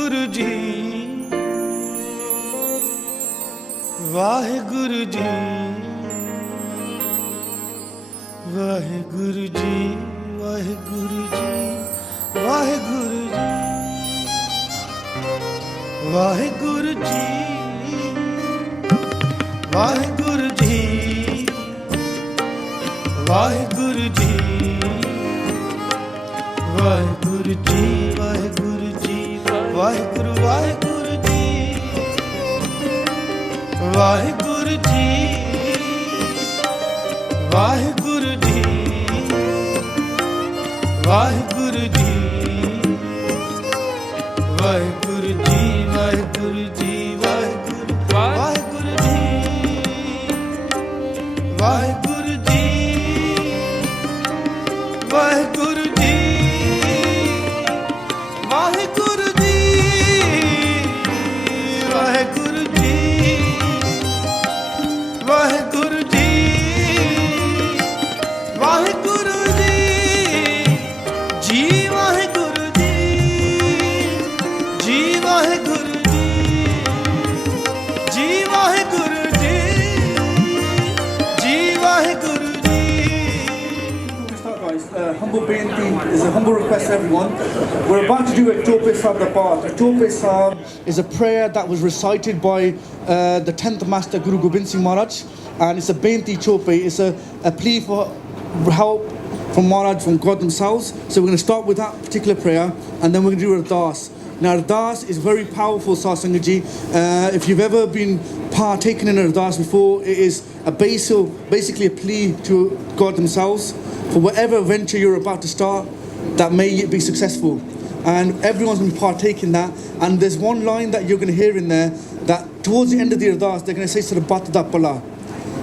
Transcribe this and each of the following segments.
ਵਾਹਿਗੁਰੂ ਜੀ ਵਾਹਿਗੁਰੂ ਜੀ ਵਾਹਿਗੁਰੂ ਜੀ ਵਾਹਿਗੁਰੂ ਜੀ ਵਾਹਿਗੁਰੂ ਜੀ ਵਾਹਿਗੁਰੂ ਜੀ ਵਾਹਿਗੁਰੂ ਜੀ ਵਾਹਿਗੁਰੂ ਜੀ ਵਾਹਿਗੁਰੂ ਜੀ ਵਾਹਿਗੁਰੂ ਜੀ ਵਾਹਿਗੁਰੂ ਵਾਹਿਗੁਰੂ ਜੀ ਵਾਹਿਗੁਰੂ ਜੀ ਵਾਹਿਗੁਰੂ ਜੀ ਵਾਹਿਗੁਰੂ ਜੀ ਵਾਹਿਗੁਰੂ ਜੀ ਵਾਹਿਗੁਰੂ ਜੀ ਵਾਹਿਗੁਰੂ ਵਾਹਿਗੁਰੂ ਜੀ ਵਾਹਿਗੁਰੂ ਜੀ ਵਾਹਿਗੁਰੂ ਜੀ ਵਾਹਿਗੁਰੂ ਜੀ ਵਾਹਿਗੁਰੂ ਜੀ ਵਾਹਿਗੁਰੂ ਜੀ ਵਾਹਿਗੁਰੂ ਜੀ ਜੀ ਵਾਹਿਗੁਰੂ ਜੀ ਜੀ ਵਾਹਿਗੁਰੂ ਜੀ ਜੀ ਵਾਹਿਗੁਰੂ ਜੀ ਜੀ Waheguru ji. Humble painting is a humble request to everyone. We're about to do a Tope Sahib the part. A Tope Sahib is a prayer that was recited by the 10th Master Guru Gobind Singh Maharaj, and it's a Benti Tope. It's a plea for help from Maharaj, from God themselves. So we're going to start with that particular prayer, and then we're going to do Ardas. Now Ardas is very powerful, Satsangaji. If you've ever been partaken in Ardas before, it is basically a plea to God themselves for whatever venture you're about to start, that may it be successful. And everyone's going to partake in that. And there's one line that you're going to hear in there, that towards the end of the Ardas, they're going to say Sarabat da Pala.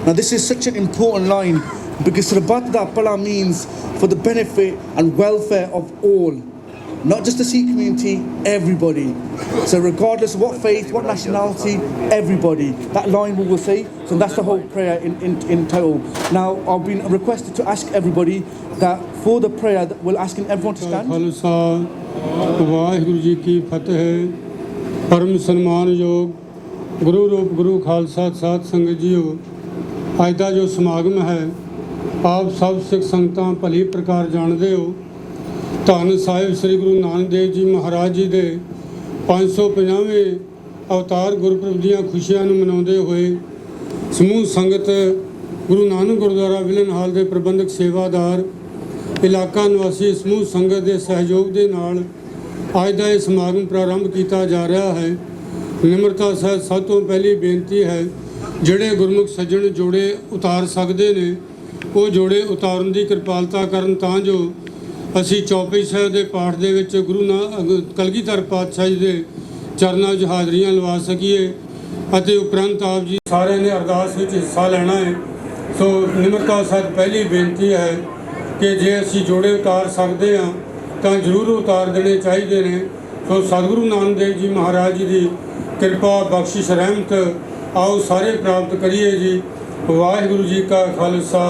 Now this is such an important line, because Sarabat da Pala means for the benefit and welfare of all. Not just the Sikh community, everybody. So regardless of what faith, what nationality, everybody. That line we will say. So that's the whole prayer in total. Now I've been requested to ask everybody that for the prayer, that we're asking everyone to stand. Khalsa Vaheguru Ji ki Fateh. Param Sanman Yog Guru Roop Guru Khalsa Sat Sangat Jiyo. ਅੱਜ ਦਾ ਜੋ ਸਮਾਗਮ ਹੈ, ਆਪ ਸਭ ਸਿੱਖ ਸੰਗਤਾਂ ਭਲੀ ਪ੍ਰਕਾਰ ਜਾਣਦੇ ਹੋ। ਧੰਨ ਸਾਹਿਬ ਸ੍ਰੀ ਗੁਰੂ ਨਾਨਕ ਦੇਵ ਜੀ ਮਹਾਰਾਜ ਜੀ ਦੇ 550ਵੇਂ ਅਵਤਾਰ ਗੁਰਪੁਰਬ ਦੀਆਂ ਖੁਸ਼ੀਆਂ ਨੂੰ ਮਨਾਉਂਦੇ ਹੋਏ ਸਮੂਹ ਸੰਗਤ ਗੁਰੂ ਨਾਨਕ ਗੁਰਦੁਆਰਾ ਵਿਲਨਹਾਲ ਦੇ ਪ੍ਰਬੰਧਕ ਸੇਵਾਦਾਰ, ਇਲਾਕਾ ਨਿਵਾਸੀ ਸਮੂਹ ਸੰਗਤ ਦੇ ਸਹਿਯੋਗ ਦੇ ਨਾਲ ਅੱਜ ਦਾ ਇਹ ਸਮਾਗਮ ਪ੍ਰਾਰੰਭ ਕੀਤਾ ਜਾ ਰਿਹਾ ਹੈ। ਨਿਮਰਤਾ ਸਹਿਤ ਸਭ ਤੋਂ ਪਹਿਲੀ ਬੇਨਤੀ ਹੈ, ਜਿਹੜੇ ਗੁਰਮੁਖ ਸੱਜਣ ਜੋੜੇ ਉਤਾਰ ਸਕਦੇ ਨੇ, ਉਹ ਜੋੜੇ ਉਤਾਰਨ ਦੀ ਕਿਰਪਾਲਤਾ ਕਰਨ, ਤਾਂ ਜੋ ਅਸੀਂ ਚੌਪਈ ਸਾਹਿਬ ਦੇ ਪਾਠ ਦੇ ਵਿੱਚ ਗੁਰੂ ਕਲਗੀਧਰ ਪਾਤਸ਼ਾਹ ਜੀ ਦੇ ਚਰਨਾਂ 'ਚ ਹਾਜ਼ਰੀਆਂ ਲਵਾ ਸਕੀਏ। ਅਤੇ ਉਪਰੰਤ ਆਪ ਜੀ ਸਾਰਿਆਂ ਨੇ ਅਰਦਾਸ ਵਿੱਚ ਹਿੱਸਾ ਲੈਣਾ ਹੈ। ਸੋ ਨਿਮਰਤਾ ਸਹਿਤ ਪਹਿਲੀ ਬੇਨਤੀ ਹੈ ਕਿ ਜੇ ਅਸੀਂ ਜੋੜੇ ਉਤਾਰ ਸਕਦੇ ਹਾਂ ਤਾਂ ਜ਼ਰੂਰ ਉਤਾਰ ਦੇਣੇ ਚਾਹੀਦੇ ਨੇ। ਸੋ ਸਤਿਗੁਰੂ ਨਾਨਕ ਦੇਵ ਜੀ ਮਹਾਰਾਜ ਜੀ ਦੀ ਕਿਰਪਾ, ਬਖਸ਼ਿਸ਼, ਰਹਿਮਤ ਆਓ ਸਾਰੇ ਪ੍ਰਾਪਤ ਕਰੀਏ ਜੀ। ਵਾਹਿਗੁਰੂ ਜੀ ਕਾ ਖਾਲਸਾ,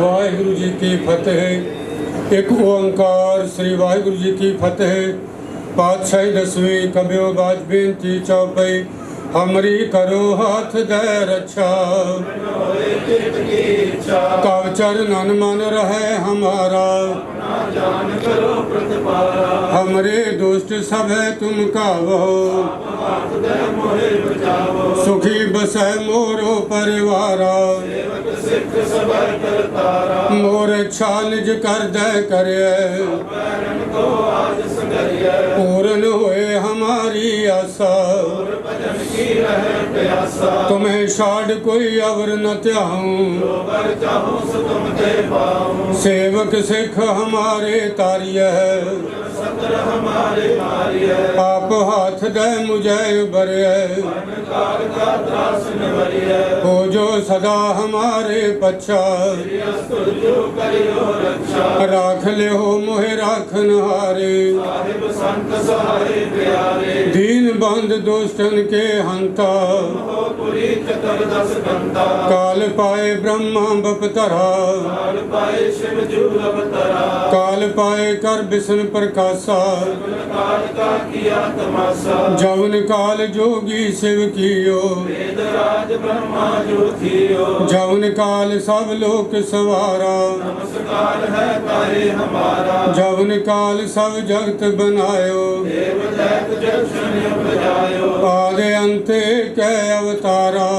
ਵਾਹਿਗੁਰੂ ਜੀ ਕੀ ਫਤਿਹ। एक ओंकार श्री वाहिगुरु जी की फतेह। पातशाही दसवीं कबियो बाज बेनती चौपई, हमरी करो हाथ दे रक्षा। कव चरणन मन रहे हमारा, हमरे दोस्त सब है तुम कावो। सुखी बसै मोरो परिवारा, मोर इच्छा निज कर दे करे। पूर्ण हुए हमारी आशा, तुम्हें छाड़ कोई अवर न त्याहूं। सेवक सिख हमारे तारिय है, आप हाथ दे मुझे बरे। हो जो सदा हमारे पच्छा, राख ले हो मोहे राखन हारे। दीन बंद दोस्तन के हंता काल पाए ब्रह्मा बपतरा काल पाए कर विष्णु प्रकाशा जवन काल जोगी शिव कियो जवन काल सब लोक सवारा जवन काल सब जगत बनायो आदि अंते कै अवतारा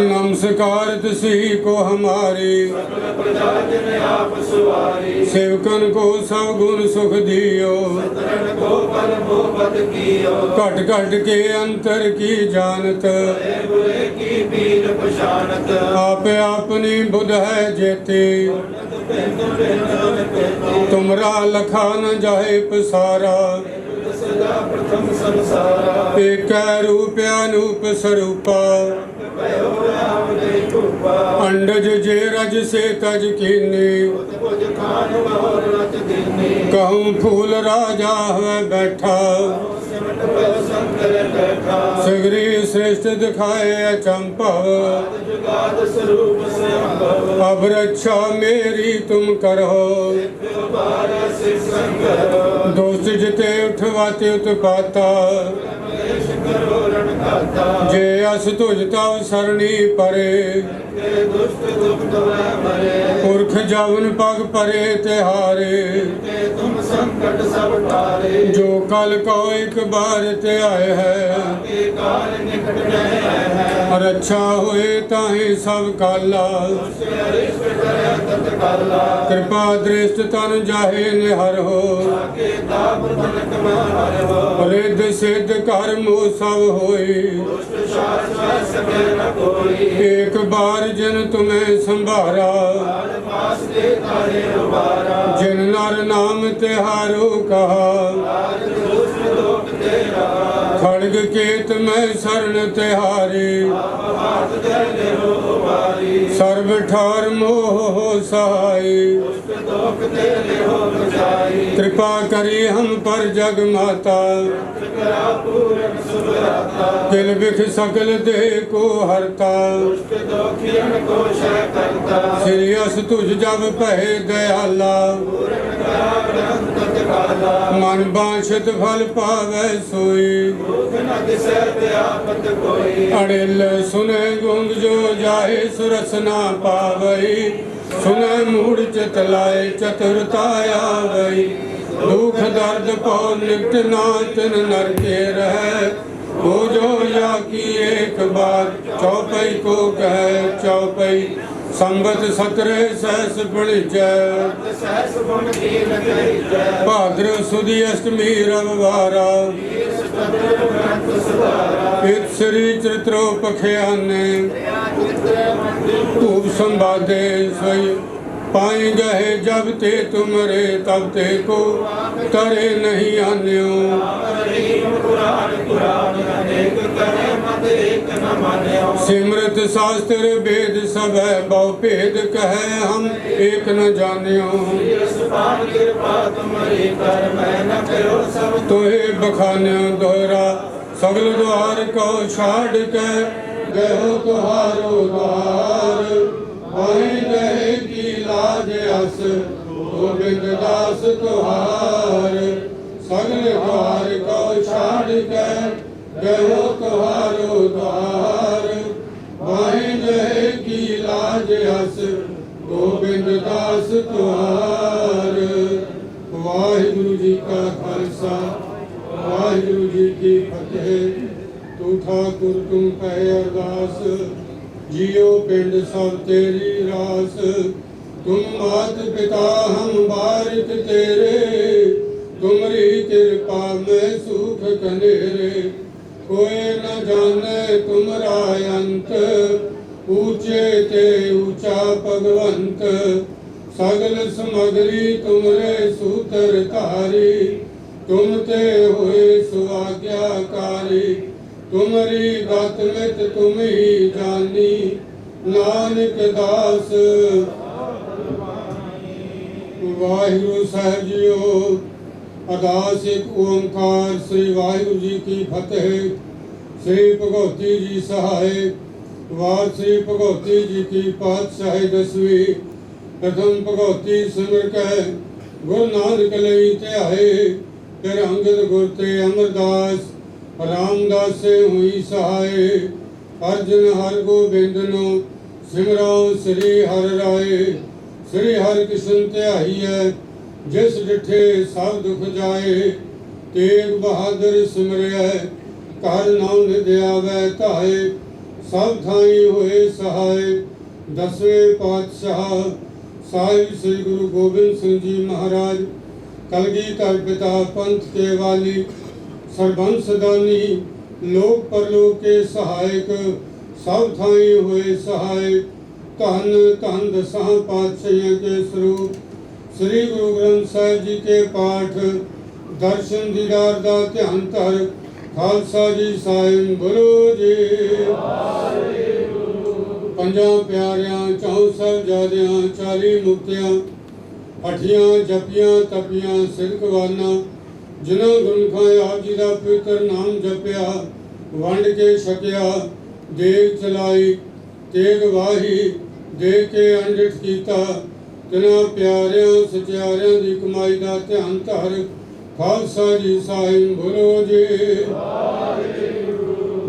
नमस्कार तुसी को हमारी सेवकन को सब गुण सुख दियो घट घट के अंतर की जानत आप अपनी बुध है जेती तुमरा लखा न जाए पसारा एक रूप अनूप स्वरूपा अंडज जे रज से तज कीनी कहूँ फूल राजा है बैठा सगरी श्रेष्ठ दिखाए चंपा अब रक्षा मेरी तुम करो दोस्त जिते उठवाते उत्पाता जे अस तुझ तव सरणी परे पुरख जवन पग परे तिहारे जो कल को एक बार ते आए है रक्षा हुए ताहि सब काला कृपा दृष्ट तन जाहे निहर हो रिद्ध सिद्ध कर्म सब होई एक बार जिन तुम्हें संभारा जिन नर नाम तिहारो कहा खड़ग केत में शरण तिहारी सर्व ठार मोह हो सहाय कृपा करी हम पर जग माता दिल बिख सकल देह को हरता श्री अस तुझ जब पहे दयाला मन बांछित फल पावे सोई अड़िल सुने गुंग जो जाहे सुरसना पावई सुने मूढ़ चितलाए चतुरता आवई दुख दर्द पौ निकट ना तिन नर के रहे वो जो या की एक बार चौपई को कहे चौपई संबत 17 सहस भाद्र सुदी अष्टमी रविवारा इत श्री चित्रो पखियाने खूब संवादे सोई पाए गए जब ते तुमरे तब ते को करे नहीं आन्यो सिमृत शास्त्र वेद सब बहु भेद कहे हम एक न जान्यो तोहे बखान्यो दोहरा सगल द्वार को छाड़ के गयो तुहारो द्वार वहीं गए की लाज अस गोविंद दास तुहार सगल द्वार को छाड़ के गयो तुहारो द्वार वहीं गए की लाज अस गोविंद दास तुहार। वाहिगुरु जी का खालसा वाहिगुरु जी की फतेह। तू ठाकुर तुम पै अरदास जियो पिंड सब तेरी रास। तुम मात पिता हम बारिक तेरे तुमरी कृपा में सुख कनेरे। कोई न जाने तुमरा अंत ऊंचे ते ऊंचा भगवंत। सगल समगरी तुमरे सूतर धारी तुम ते हुए सुआज्ञाकारी। तुमरी गत मित तुम ही जानी नानक दास। वाहिगुरु साहिब जीओ ਅਰਦਾਸ ਇੱਕ ਓੰਕਾਰ ਸ੍ਰੀ ਵਾਹਿਗੁਰੂ ਜੀ ਕੀ ਫਤਿਹ। ਸ੍ਰੀ ਭਗਵਤੀ ਜੀ ਸਹਾਇ। ਵਾਰ ਸ੍ਰੀ ਭਗਵਤੀ ਜੀ ਕੀ ਪਾਤਸ਼ਾਹੀ ਦਸਵੀਂ। ਪ੍ਰਥਮ ਭਗਵਤੀ ਸਿਮਰ ਕੈ ਗੁਰੂ ਨਾਨਕ ਲਈ ਧਿਆਏ। ਫਿਰ ਅੰਗਦ ਗੁਰ ਤੇ ਅਮਰਦਾਸ ਰਾਮਦਾਸੇ ਹੋਈ ਸਹਾਇ। ਅਰਜਨ ਹਰਿ ਗੋਬਿੰਦ ਨੂੰ ਸਿਮਰੋ ਸ੍ਰੀ ਹਰਿ ਰਾਏ। ਸ੍ਰੀ ਹਰਿ ਕ੍ਰਿਸ਼ਨ ਧਿਆਈਐ ਜਿਸ ਡਿਠੇ ਸਭ ਦੁਖ ਜਾਏ। ਤੇਗ ਬਹਾਦਰ ਸਿਮਰਿਐ ਘਰ ਨਾਮ ਨਿਧਿਆਵੈ ਧਾਏ। ਸਭ ਥਾਈ ਹੋਏ ਸਹਾਇ। ਦਸਵੇਂ ਪਾਤਸ਼ਾਹ ਸਾਹਿਬ ਸ੍ਰੀ ਗੁਰੂ ਗੋਬਿੰਦ ਸਿੰਘ ਜੀ ਮਹਾਰਾਜ ਕਲਗੀਧਰ ਪਿਤਾ ਪੰਥ ਕੇ ਵਾਲੀ ਸਰਬੰਸ ਦਾਨੀ ਲੋਕ ਪਰਲੋਕ ਕੇ ਸਹਾਇਕ ਸਭ ਥਾਈ ਹੋਏ ਸਹਾਇ। ਧੰਨ ਧੰਨ ਦਸਾਂ ਪਾਤਸ਼ਾਹੀਆਂ ਕੇ ਸਰੂਪ ਸ੍ਰੀ ਗੁਰੂ ਗ੍ਰੰਥ ਸਾਹਿਬ ਜੀ ਕੇ ਪਾਠ ਦਰਸ਼ਨ ਦੀਦਾਰ ਦਾ ਧਿਆਨ ਧਰ। ਖਾਲਸਾ ਜੀ ਸਾਹਿਬ ਗੁਰੂ ਜੀ। ਪੰਜਾਂ ਪਿਆਰਿਆਂ ਚੌਂ ਸਾਹਿਬਜ਼ਾਦਿਆਂ 40 ਮੁਕਤਿਆਂ ਅਠੀਆਂ ਜਪੀਆਂ ਤਪੀਆਂ ਸਿਰਕਵਾਨਾ ਜਿਨ੍ਹਾਂ ਗੁਰਮੁਖਾਂ ਆਪ ਜੀ ਦਾ ਪਵਿੱਤਰ ਨਾਮ ਜਪਿਆ ਵੰਡ ਕੇ ਛਕਿਆ ਦੇਗ ਚਲਾਈ ਤੇਗ ਵਾਹੀ ਦੇ ਕੇ ਅੰਡਿਠ ਕੀਤਾ ਤਿਨਾਂ ਪਿਆਰਿਆਂ ਸਚਿਆਰਿਆਂ ਦੀ ਕਮਾਈ ਦਾ ਧਿਆਨ ਧਰ। ਖਾਲਸਾ ਜੀ ਸਾਹਿਬ ਗੁਰੂ ਜੀ।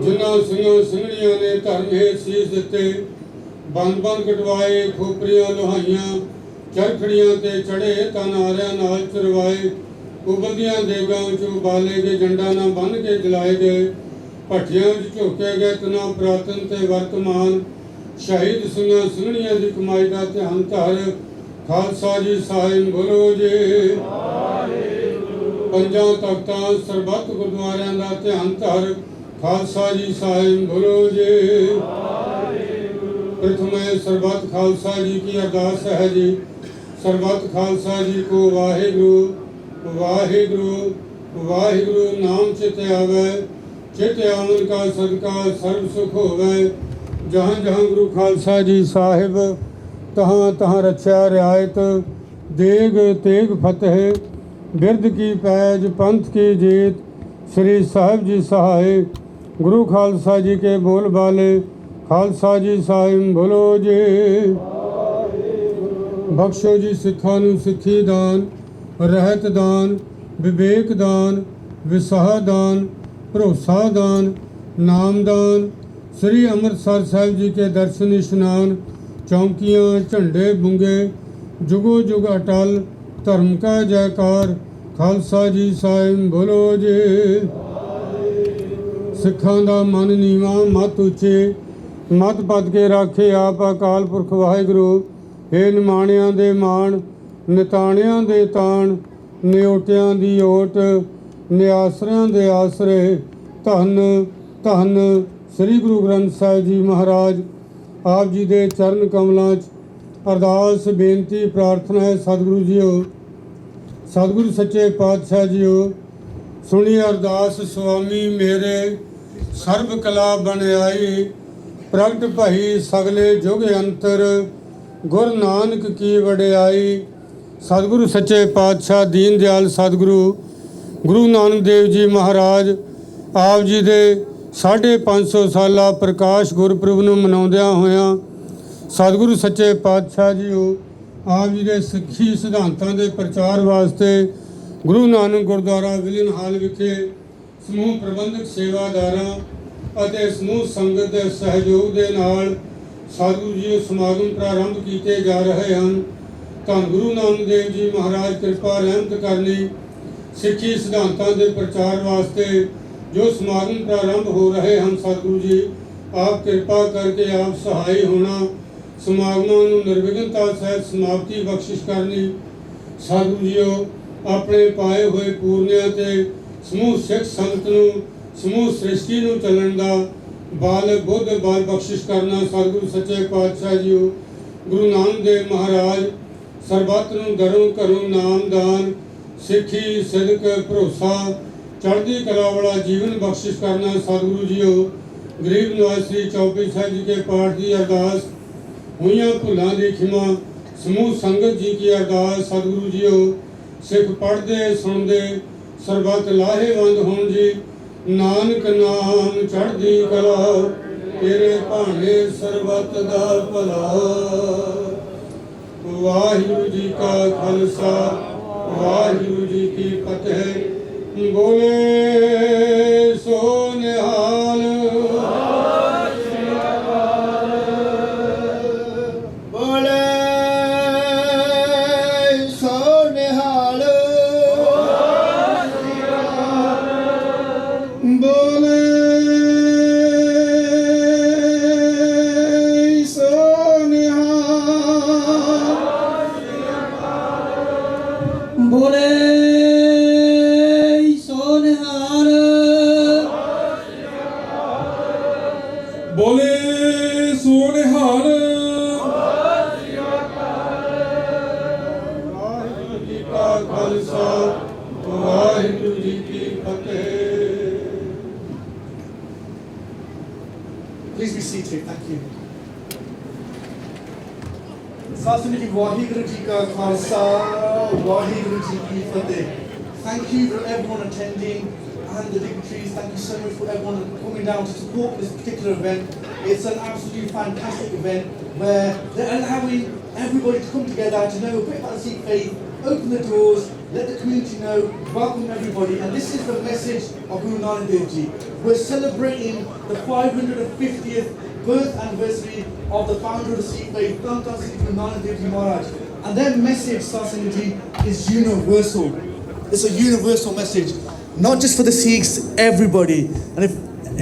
ਜਿਨ੍ਹਾਂ ਸਿੰਘਾਂ ਸਿੰਘਣੀਆਂ ਨੇ ਧਰਮ ਹੇਠ ਸੀਸ ਦਿੱਤੇ ਬੰਦ ਕਟਵਾਏ ਖੋਪਰੀਆਂ ਲੋਹਾਈਆਂ ਚਰਖੜੀਆਂ ਤੇ ਚੜੇ ਤਨਾਰਿਆਂ ਨਾਲ ਚਰਵਾਏ। ਉਬਲਦੀਆਂ ਦੇਗਾਂ ਵਿੱਚ ਉਬਾਲੇ ਗਏ ਜੰਡਾਂ ਨਾਲ ਬੰਨ੍ਹ ਕੇ ਜਲਾਏ ਗਏ। ਭੱਠੀਆਂ ਵਿੱਚ ਝੋਕੇ ਗਏ ਤਨਾਂ ਪੁਰਾਤਨ ਤੇ ਵਰਤਮਾਨ ਸ਼ਹੀਦ ਸਿੰਘਾਂ ਸਿੰਘਣੀਆਂ ਦੀ ਕਮਾਈ ਦਾ ਧਿਆਨ ਧਰ। ਖਾਲਸਾ ਜੀ ਸਾਹਿਬ ਗੁਰੂ ਜੀ। ਪੰਜਾਂ ਤਖਤਾਂ ਸਰਬੱਤ ਗੁਰਦੁਆਰਿਆਂ ਦਾ ਧਿਆਨ ਧਰ। ਖਾਲਸਾ ਜੀ ਸਾਹਿਬ ਗੁਰੂ ਜੀ। ਪ੍ਰਥਮੇ ਸਰਬੱਤ ਖਾਲਸਾ ਜੀ ਕੀ ਅਰਦਾਸ ਹੈ ਜੀ। ਸਰਬੱਤ ਖਾਲਸਾ ਜੀ ਕੋ ਵਾਹਿਗੁਰੂ ਵਾਹਿਗੁਰੂ ਵਾਹਿਗੁਰੂ ਨਾਮ ਚਿਤ ਆਵੈ। ਚਿਤ ਆਵਨ ਕਾ ਸਦਕਾ ਸਰਬ ਸੁਖ ਹੋਵੇ। ਜਹਾਂ ਜਹਾਂ ਗੁਰੂ ਖਾਲਸਾ ਜੀ ਸਾਹਿਬ ਤਹਾਂ ਤਹਾਂ ਰੱਛਿਆ ਰਿਆਇਤ ਦੇਗ ਤੇਗ ਫਤਿਹ। ਬਿਰਧ ਕੀ ਪੈਜ ਪੰਥ ਕੀ ਜੀਤ ਸ੍ਰੀ ਸਾਹਿਬ ਜੀ ਸਹਾਇ। ਗੁਰੂ ਖਾਲਸਾ ਜੀ ਕੇ ਬੋਲ ਬਾਲੇ ਖਾਲਸਾ ਜੀ ਸਾਹਿਬ ਬੋਲੋ ਜੀ। ਬਖਸ਼ੋ ਜੀ ਸਿੱਖਾਂ ਨੂੰ ਸਿੱਖੀ ਦਾਨ ਰਹਿਤ ਦਾਨ ਵਿਵੇਕ ਦਾਨ ਵਿਸਾਹ ਦਾਨ ਭਰੋਸਾ ਦਾਨ ਨਾਮ ਦਾਨ। ਸ੍ਰੀ ਅੰਮ੍ਰਿਤਸਰ ਸਾਹਿਬ ਜੀ ਕੇ ਦਰਸ਼ਨ ਇਸ਼ਨਾਨ ਚੌਂਕੀਆਂ ਝੰਡੇ ਬੁੰਗੇ ਜੁਗੋ ਜੁਗ ਅਟਲ ਧਰਮ ਕਾ ਜੈਕਾਰ। ਖਾਲਸਾ ਜੀ ਸਾਹਿਬ ਬੋਲੋ ਜੀ। ਸਿੱਖਾਂ ਦਾ ਮਨ ਨੀਵਾਂ ਮਤ ਉੱਚੇ ਮਤ ਪਦ ਕੇ ਰਾਖੇ ਆਪ ਅਕਾਲ ਪੁਰਖ ਵਾਹਿਗੁਰੂ। ਹੇ ਨਿਮਾਣਿਆਂ ਦੇ ਮਾਣ ਨਿਤਾਣਿਆਂ ਦੇ ਤਾਣ ਨਿਓਟਿਆਂ ਦੀ ਓਟ ਨਿਆਸਰਿਆਂ ਦੇ ਆਸਰੇ। ਧੰਨ ਧੰਨ ਸ੍ਰੀ ਗੁਰੂ ਗ੍ਰੰਥ ਸਾਹਿਬ ਜੀ ਮਹਾਰਾਜ ਆਪ ਜੀ ਦੇ ਚਰਨ ਕਮਲਾਂ 'ਚ ਅਰਦਾਸ ਬੇਨਤੀ ਪ੍ਰਾਰਥਨਾ ਹੈ। ਸਤਿਗੁਰੂ ਜੀਓ ਸਤਿਗੁਰੂ ਸੱਚੇ ਪਾਤਸ਼ਾਹ ਜੀਓ ਸੁਣੀ ਅਰਦਾਸ ਸੁਆਮੀ ਮੇਰੇ ਸਰਬ ਕਲਾ ਬਣਾਈ। ਪ੍ਰਗਟ ਭਈ ਸਗਲੇ ਜੁਗ ਅੰਤਰ ਗੁਰੂ ਨਾਨਕ ਕੀ ਵਡਿਆਈ। ਸਤਿਗੁਰੂ ਸੱਚੇ ਪਾਤਸ਼ਾਹ ਦੀਨ ਦਿਆਲ ਸਤਿਗੁਰੂ ਗੁਰੂ ਨਾਨਕ ਦੇਵ ਜੀ ਮਹਾਰਾਜ ਆਪ ਜੀ ਦੇ 550 ਸਾਲਾ ਪ੍ਰਕਾਸ਼ ਗੁਰਪੁਰਬ ਨੂੰ ਮਨਾਉਂਦਿਆਂ ਹੋਇਆਂ ਸਤਿਗੁਰੂ ਸੱਚੇ ਪਾਤਸ਼ਾਹ ਜੀਓ ਆਪ ਜੀ ਦੇ ਸਿੱਖੀ ਸਿਧਾਂਤਾਂ ਦੇ ਪ੍ਰਚਾਰ ਵਾਸਤੇ ਗੁਰੂ ਨਾਨਕ ਗੁਰਦੁਆਰਾ ਵਿਲਨਹਾਲ ਵਿਖੇ ਸਮੂਹ ਪ੍ਰਬੰਧਕ ਸੇਵਾਦਾਰਾਂ ਅਤੇ ਸਮੂਹ ਸੰਗਤ ਦੇ ਸਹਿਯੋਗ ਦੇ ਨਾਲ ਸਤਿਗੁਰੂ ਜੀ ਸਮਾਗਮ ਪ੍ਰਾਰੰਭ ਕੀਤੇ ਜਾ ਰਹੇ ਹਨ। ਧੰਨ ਗੁਰੂ ਨਾਨਕ ਦੇਵ ਜੀ ਮਹਾਰਾਜ ਕਿਰਪਾ ਰਹਿਮਤ ਕਰਨੀ। ਸਿੱਖੀ ਸਿਧਾਂਤਾਂ ਦੇ ਪ੍ਰਚਾਰ ਵਾਸਤੇ ਜੋ ਸਮਾਗਮ ਪ੍ਰਾਰੰਭ ਹੋ ਰਹੇ ਹਨ ਸਤਿਗੁਰੂ ਜੀ ਆਪ ਕਿਰਪਾ ਕਰਕੇ ਆਪ ਸਹਾਈ ਹੋਣਾ। ਸਮਾਗਮਾਂ ਨੂੰ ਨਿਰਵਿਘਨਤਾ ਸਹਿਤ ਸਮਾਪਤੀ ਬਖਸ਼ਿਸ਼ ਕਰਨੀ। ਸਤਿਗੁਰੂ ਜੀਓ ਆਪਣੇ ਪਾਏ ਹੋਏ ਪੂਰਨਿਆਂ ਤੇ ਸਮੂਹ ਸਿੱਖ ਸੰਗਤ ਨੂੰ ਸਮੂਹ ਸ੍ਰਿਸ਼ਟੀ ਨੂੰ ਚੱਲਣ ਦਾ ਬਲ ਬੁੱਧ ਬਲ ਬਖਸ਼ਿਸ਼ ਕਰਨਾ। ਸਤਿਗੁਰੂ ਸੱਚੇ ਪਾਤਸ਼ਾਹ ਜੀਓ ਗੁਰੂ ਨਾਨਕ ਦੇਵ ਮਹਾਰਾਜ ਸਰਬੱਤ ਨੂੰ ਦਰੋਂ ਘਰੋਂ ਨਾਮਦਾਨ ਸਿੱਖੀ ਸਿਦਕ ਭਰੋਸਾ ਚੜ੍ਹਦੀ ਕਲਾ ਵਾਲਾ ਜੀਵਨ ਬਖਸ਼ਿਸ਼ ਕਰਨਾ। ਸਤਿਗੁਰੂ ਜੀਓ ਗਰੀਬ ਨਿਵਾਜ ਸ੍ਰੀ ਚੌਪਈ ਸਾਹਿਬ ਜੀ ਕੇ ਪਾਠ ਦੀ ਅਰਦਾਸ ਹੋਈਆਂ ਭੁੱਲਾਂ ਦੀ ਖਿਮਾ ਸਮੂਹ ਸੰਗਤ ਜੀ ਕੀ ਅਰਦਾਸ। ਸਤਿਗੁਰੂ ਜੀਓ ਸਿੱਖ ਪੜ੍ਹਦੇ ਸੁਣਦੇ ਸਰਬਤ ਲਾਹੇਵੰਦ ਹੋਣ ਜੀ। ਨਾਨਕ ਨਾਮ ਚੜ੍ਹਦੀ ਕਲਾ, ਤੇਰੇ ਭਾਣੇ ਸਰਬਤ ਦਾ ਭਲਾ। ਵਾਹਿਗੁਰੂ ਜੀ ਕਾ ਖਾਲਸਾ, ਵਾਹਿਗੁਰੂ ਜੀ ਕੀ ਫਤਿਹ। ਬੋਲੇ ਸੋ ਨਿਹਾਲ। ਬੋਲੇ ਸੋ ਨਿਹਾਲ। ਬੋਲੇ ਸੋ ਨਿਹਾਲ। ਬੋਲੇ ਸੋ ਨਿਹਾਲ। ਬੋਲੇ ਸੋ ਨਿਹਾਲ। ਵਾਹਿਗੁਰੂ ਜੀ ਕਾ ਖਾਲਸਾ, ਵਾਹਿਗੁਰੂ ਜੀ ਕੀ ਫਤਿਹ। Please be seated. Thank you. Sasani ji, Waheguru ji ka Khalsa, Waheguru ji ki Fateh. Thank you for everyone attending and the dignitaries. Thank you so much for everyone coming down to support this particular event. It's an absolutely fantastic event where they're allowing everybody to come together to know a bit about the Sikh faith, open the doors, let the community know, welcome everybody. And this is the message of Guru Nanak Dev Ji. We're celebrating the 550th birth anniversary of the founder of the Sikh faith, Guru Nanak Dev Ji Maharaj. And their message, Sasani ji, is universal. It's a universal message, not just for the Sikhs, everybody. And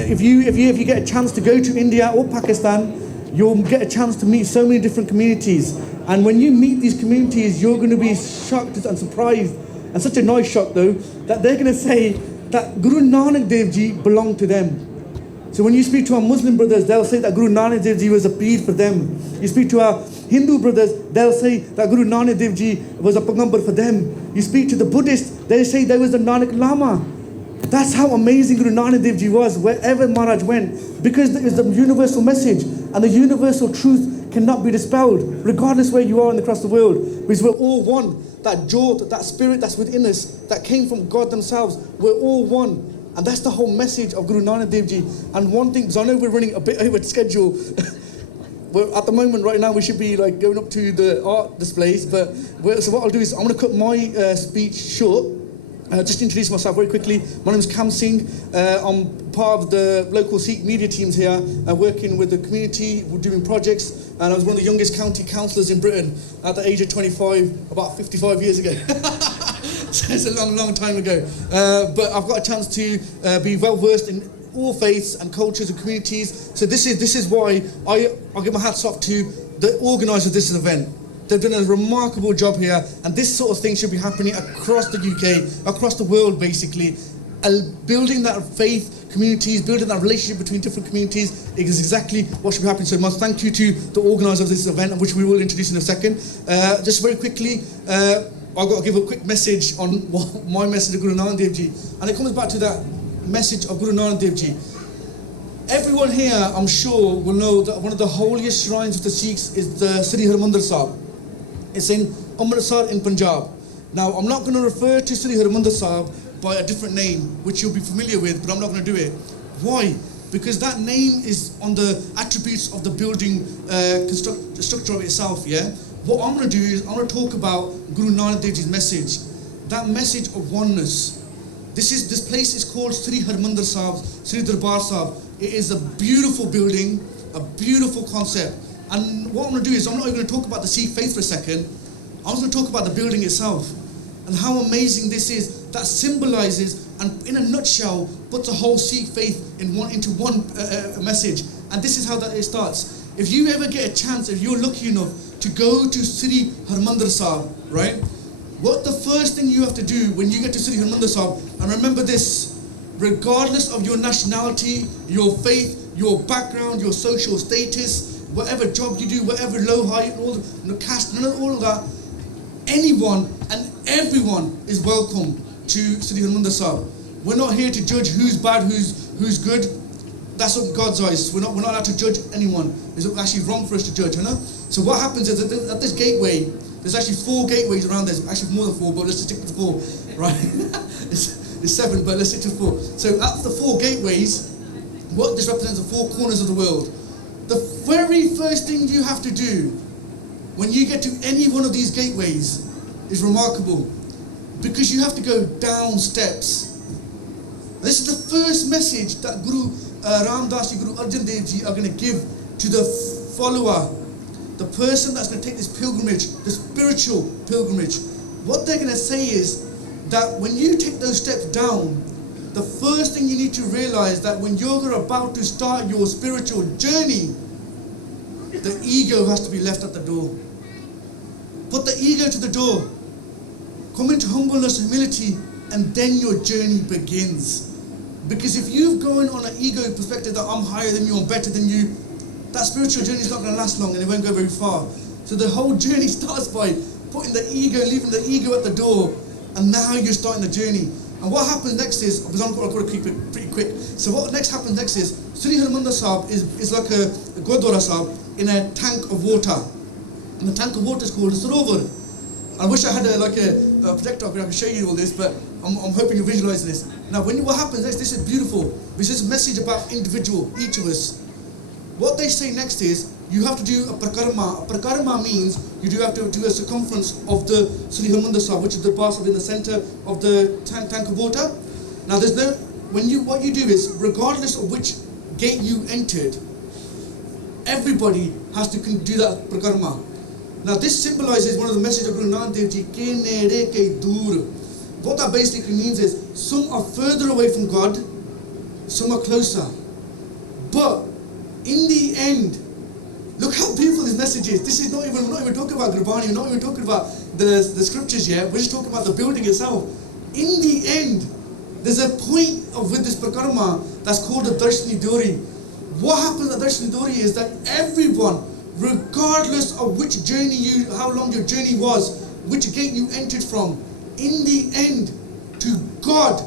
if you get a chance to go to India or Pakistan, you'll get a chance to meet so many different communities. And when you meet these communities, you're going to be shocked and surprised, and such a nice shock though, that they're going to say that Guru Nanak Dev Ji belonged to them. So when you speak to our Muslim brothers, they'll say that Guru Nanak Dev Ji was a peer for them. You speak to our Hindu brothers, they'll say that Guru Nanak Dev Ji was a pagambar for them. You speak to the Buddhists, they say there was a Nanak Lama. That's how amazing Guru Nanak Dev Ji was wherever Maharaj went, because it is the universal message, and the universal truth cannot be dispelled, regardless where you are across the world, because we're all one. That jot, that spirit that's within us, that came from God themselves, we're all one. And that's the whole message of Guru Nanak Dev Ji. And one thing, because I know we're running a bit over schedule, at the moment right now we should be like going up to the art displays, but so what I'll do is I'm going to cut my speech short. Just introduce myself very quickly. My name is Kam Singh. I'm part of the local Sikh media teams here, working with the community, we're doing projects, and I was one of the youngest county councillors in Britain at the age of 25, about 55 years ago. So it's a long, long time ago. But I've got a chance to be well versed in all faiths and cultures and communities. So this is why I give my hats off to the organisers of this event. They've done a remarkable job here, and this sort of thing should be happening across the UK, across the world basically. Building that faith communities, building that relationship between different communities is exactly what should be happening. So I must thank you to the organisers of this event, which we will introduce in a second. Just very quickly, I've got to give a quick message on my message of Guru Nanak Dev Ji, and it comes back to that message of Guru Nanak Dev Ji. Everyone here, I'm sure, will know that one of the holiest shrines of the Sikhs is the Sri Harmandir Sahib. It's in Amritsar in Punjab. Now, I'm not going to refer to Sri Harmandir Sahib by a different name, which you'll be familiar with, but I'm not going to do it. Why? Because that name is on the attributes of the building structure of itself, yeah? What I'm going to do is I'm going to talk about Guru Nanak Dev Ji's message, that message of oneness. This place is called Sri Harmandir Sahib, Sri Darbar Sahib. It is a beautiful building, a beautiful concept. And what I'm going to do is, I'm not even going to talk about the Sikh faith for a second. I'm just going to talk about the building itself and how amazing this is. That symbolizes, and in a nutshell, puts the whole Sikh faith into one message. And this is how it starts. If you ever get a chance, if you're lucky enough to go to Sri Harmandir Sahib, right? What the first thing you have to do when you get to Sri Harmandir Sahib, and remember this, regardless of your nationality, your faith, your background, your social status, whatever job you do, whatever low, high, caste, none of all of that, anyone and everyone is welcome to Sri Harmandir Sahib. We're not here to judge who's bad, who's good. That's what God's eyes. We're not allowed to judge anyone. It's actually wrong for us to judge, you know? So what happens is that at this gateway, there's actually 4 gateways around. There's actually more than 4, but let's just stick to 4, right? It's 7, but let's stick to 4. So at the 4 gateways, what this represents the 4 corners of the world. The very first thing you have to do when you get to any one of these gateways is remarkable, because you have to go down steps. This is the first message that Guru Ramdas Ji, Guru Arjan Dev Ji are going to give to the follower, the person that's going to take this pilgrimage, the spiritual pilgrimage. What they're going to say is that when you take those steps down, the first thing you need to realize that when you're about to start your spiritual journey, the ego has to be left at the door. Put the ego to the door. Come into humbleness, humility, and then your journey begins. Because if you've gone on an ego perspective that I'm higher than you, I'm better than you, that spiritual journey is not going to last long and it won't go very far. So the whole journey starts by putting the ego, leaving the ego at the door, and now you're starting the journey. And what happens next is, because I've got to keep it pretty quick. So what happens next is, Sri Harmandir Sahib is like a Gurdwara Sahib in a tank of water. And the tank of water is called a Sarovar. I wish I had a projector where I could show you all this, but I'm hoping you visualize this. Now, what happens next, this is beautiful. This is a message about individual, each of us. What they say next is, you have to do a prakarma. A prakarma means you do have to do a circumference of the Sri Harmandir Sahib, which is the bar in the center of the tank of water. Now, what you do is, regardless of which gate you entered, everybody has to do that prakarma. Now, this symbolizes one of the messages of Guru Nanak Dev Ji, ke nere ke dur. What that basically means is, some are further away from God, some are closer. But in the end, look how beautiful this message is. This is we're not even talking about Gurbani, we're not even talking about the scriptures yet, we're just talking about the building itself. In the end, there's a point with this prakarma that's called the Darshani Dori. What happens at Darshani Dori is that everyone, regardless of which journey how long your journey was, which gate you entered from, in the end, to God,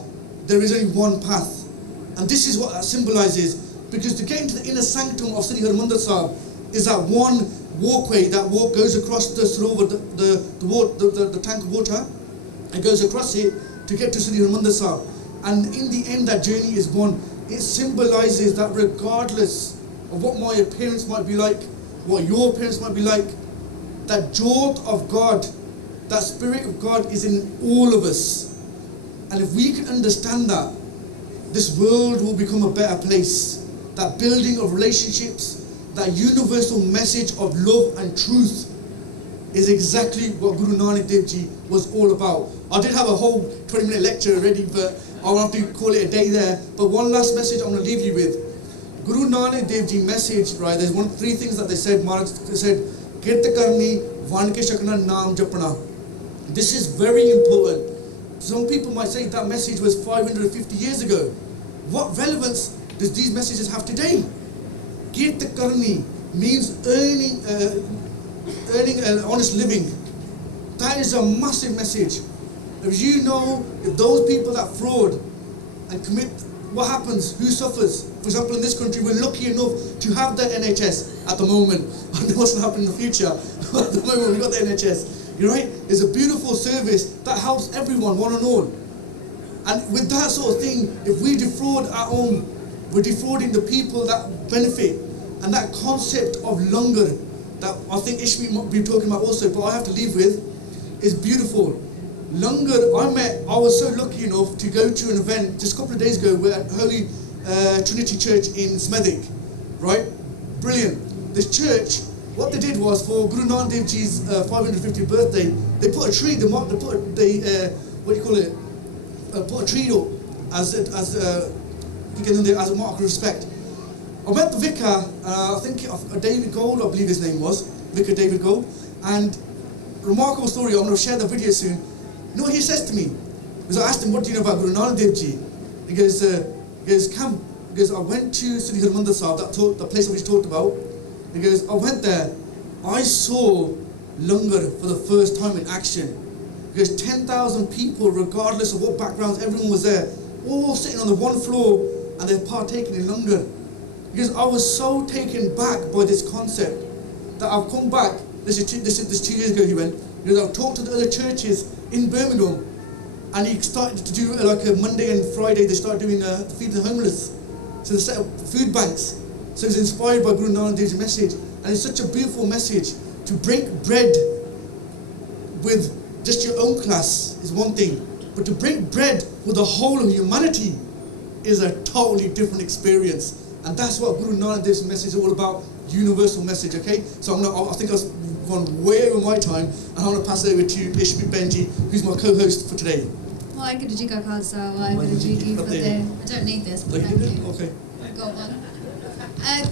there is only one path. And this is what that symbolizes. Because to get into the inner sanctum of Sri Harmandir Sahib is that one walkway, that goes across the Sarovar, the tank of water, and goes across it to get to Sri Harmandir Sahib. And in the end, that journey is one. It symbolizes that regardless of what my appearance might be like, what your appearance might be like, that jot of God, that Spirit of God is in all of us. And if we can understand that, this world will become a better place. That building of relationships, that universal message of love and truth is exactly what Guru Nanak Dev Ji was all about. I did have a whole 20-minute lecture already, but I'll have to call it a day there. But one last message I'm going to leave you with. Guru Nanak Dev Ji message, right, there's 3 things that they said. Maharaj said, Kirta karni, van ke shakna, naam japna. This is very important. Some people might say that message was 550 years ago. What relevance does these messages have today? Kirta karni means earning an honest living. That is a massive message. If you know, if those people that fraud and commit, what happens? Who suffers? For example, in this country, we're lucky enough to have the NHS at the moment. I don't know what's going to happen in the future, but at the moment we've got the NHS. You're right? It's a beautiful service that helps everyone, one and all. And with that sort of thing, if we defraud our own, we're defrauding the people that benefit. And that concept of langar, that I think Ishmi might be talking about also, but I have to leave with, is beautiful. Langar, I was so lucky enough to go to an event just a couple of days ago at Holy Trinity Church in Smethwick, right? Brilliant. This church, what they did was for Guru Nanak Dev Ji's 550th birthday, they put a tree, put a tree up as a mark of respect. I met the vicar, I think David Gold, I believe his name was, Vicar David Gold, and remarkable story, I'm going to share the video soon. You know what he says to me? Because I asked him, what do you know about Guru Nanak Dev Ji? He goes, I went to Sri Harmandir Sahib, the place that we talked about. He goes, I went there, I saw langar for the first time in action. He goes, 10,000 people, regardless of what backgrounds, everyone was there, all sitting on the one floor, and they're partaking in langar. Because I was so taken back by this concept that I've come back. This 2 years ago he went. Because I've talked to the other churches in Birmingham, and he started to do like a Monday and Friday. They started doing feeding the homeless. So they set up food banks. So he's inspired by Guru Nanak Dev's message, and it's such a beautiful message. To break bread with just your own class is one thing, but to break bread with the whole of humanity is a totally different experience. And that's what Guru Nanak Dev's message is all about, universal message, okay? So I think I was going way over my time, and I'm going to pass it over to Ishmi Benji, who's my co-host for today. Waheguru Ji Ka Khalsa, Waheguru Ji Ki Fateh. I don't need this, but thank you. Okay. I got one.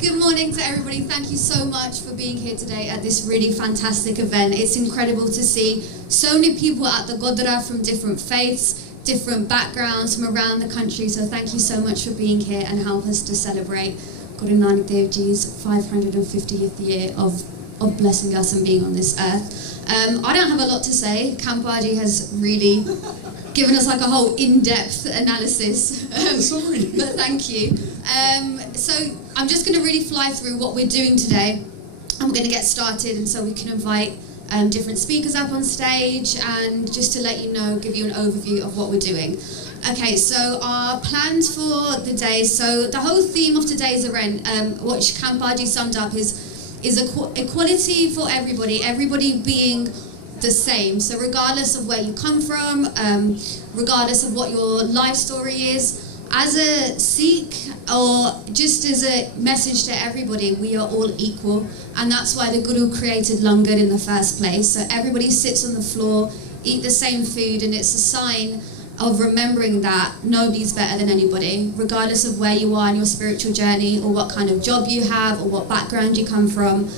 Good morning to everybody. Thank you so much for being here today at this really fantastic event. It's incredible to see so many people at the Gurdwara from different faiths, different backgrounds from around the country. So thank you so much for being here and help us to celebrate Guru Nanak Dev Ji's 550th year of blessing us and being on this earth. I don't have a lot to say. Kampaji has really given us like a whole in-depth analysis. Sorry. But thank you. So I'm just going to really fly through what we're doing today. I'm going to get started, and so we can invite different speakers up on stage, and just to let you know, give you an overview of what we're doing. Okay, so our plans for the day. So the whole theme of today's event, what Kampaji summed up, is equality for everybody. Everybody being the same. So regardless of where you come from, regardless of what your life story is, as a Sikh, or just as a message to everybody, we are all equal, and that's why the Guru created langar in the first place. So everybody sits on the floor, eat the same food, and it's a sign of remembering that nobody's better than anybody, regardless of where you are in your spiritual journey, or what kind of job you have, or what background you come from.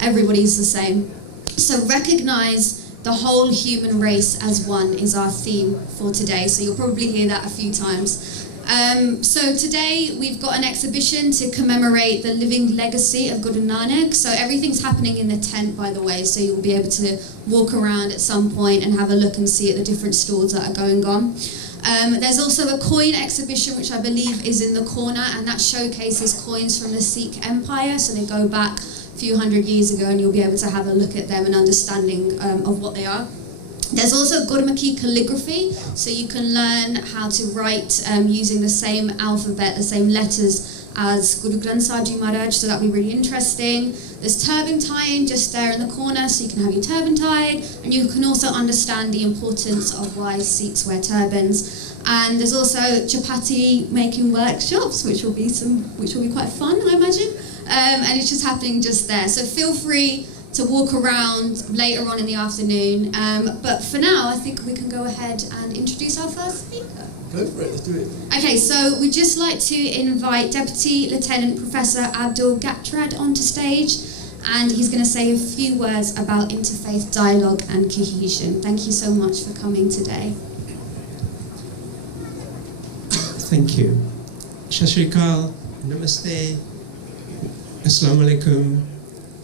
Everybody's the same. So recognize the whole human race as one is our theme for today. So you'll probably hear that a few times. So today we've got an exhibition to commemorate the living legacy of Guru Nanak. So everything's happening in the tent, by the way, so you'll be able to walk around at some point and have a look and see at the different stalls that are going on. There's also a coin exhibition, which I believe is in the corner, and that showcases coins from the Sikh Empire, so they go back a few hundred years ago, and you'll be able to have a look at them and understanding of what they are. There's also Gurmukhi calligraphy, so you can learn how to write using the same alphabet, the same letters as Guru Granth Sahib Ji Maharaj, so that'll be really interesting. There's turban tying just there in the corner, so you can have your turban tied, and you can also understand the importance of why Sikhs wear turbans. And there's also chapati making workshops, which will be quite fun, I imagine. And it's just happening just there. So feel free to walk around later on in the afternoon. But for now, I think we can go ahead and introduce our first speaker. Go for it, let's do it. Okay, so we'd just like to invite Deputy Lieutenant Professor Abdul Gatrad onto stage, and he's going to say a few words about interfaith dialogue and cohesion. Thank you so much for coming today. Thank you. Sat Shri Akal, Namaste, Assalamu Alaikum,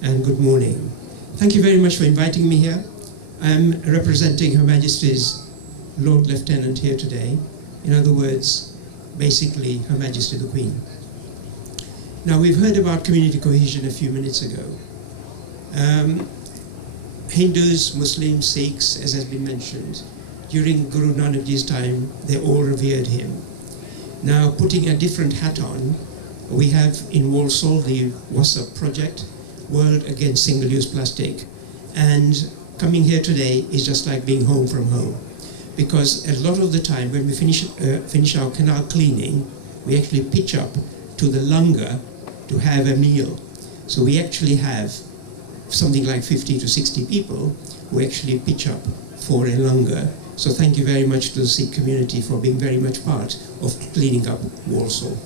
and good morning. Thank you very much for inviting me here. I'm representing Her Majesty's Lord Lieutenant here today. In other words, basically Her Majesty the Queen. Now, we've heard about community cohesion a few minutes ago. Hindus, Muslims, Sikhs, as has been mentioned, during Guru Nanak Ji's time, they all revered him. Now, putting a different hat on, we have in Walsall the WASSA project, World Against Single-Use Plastic. And coming here today is just like being home from home. Because a lot of the time when we finish our canal cleaning, we actually pitch up to the langar to have a meal. So we actually have something like 50 to 60 people who actually pitch up for a langar. So thank you very much to the Sikh community for being very much part of cleaning up Walsall.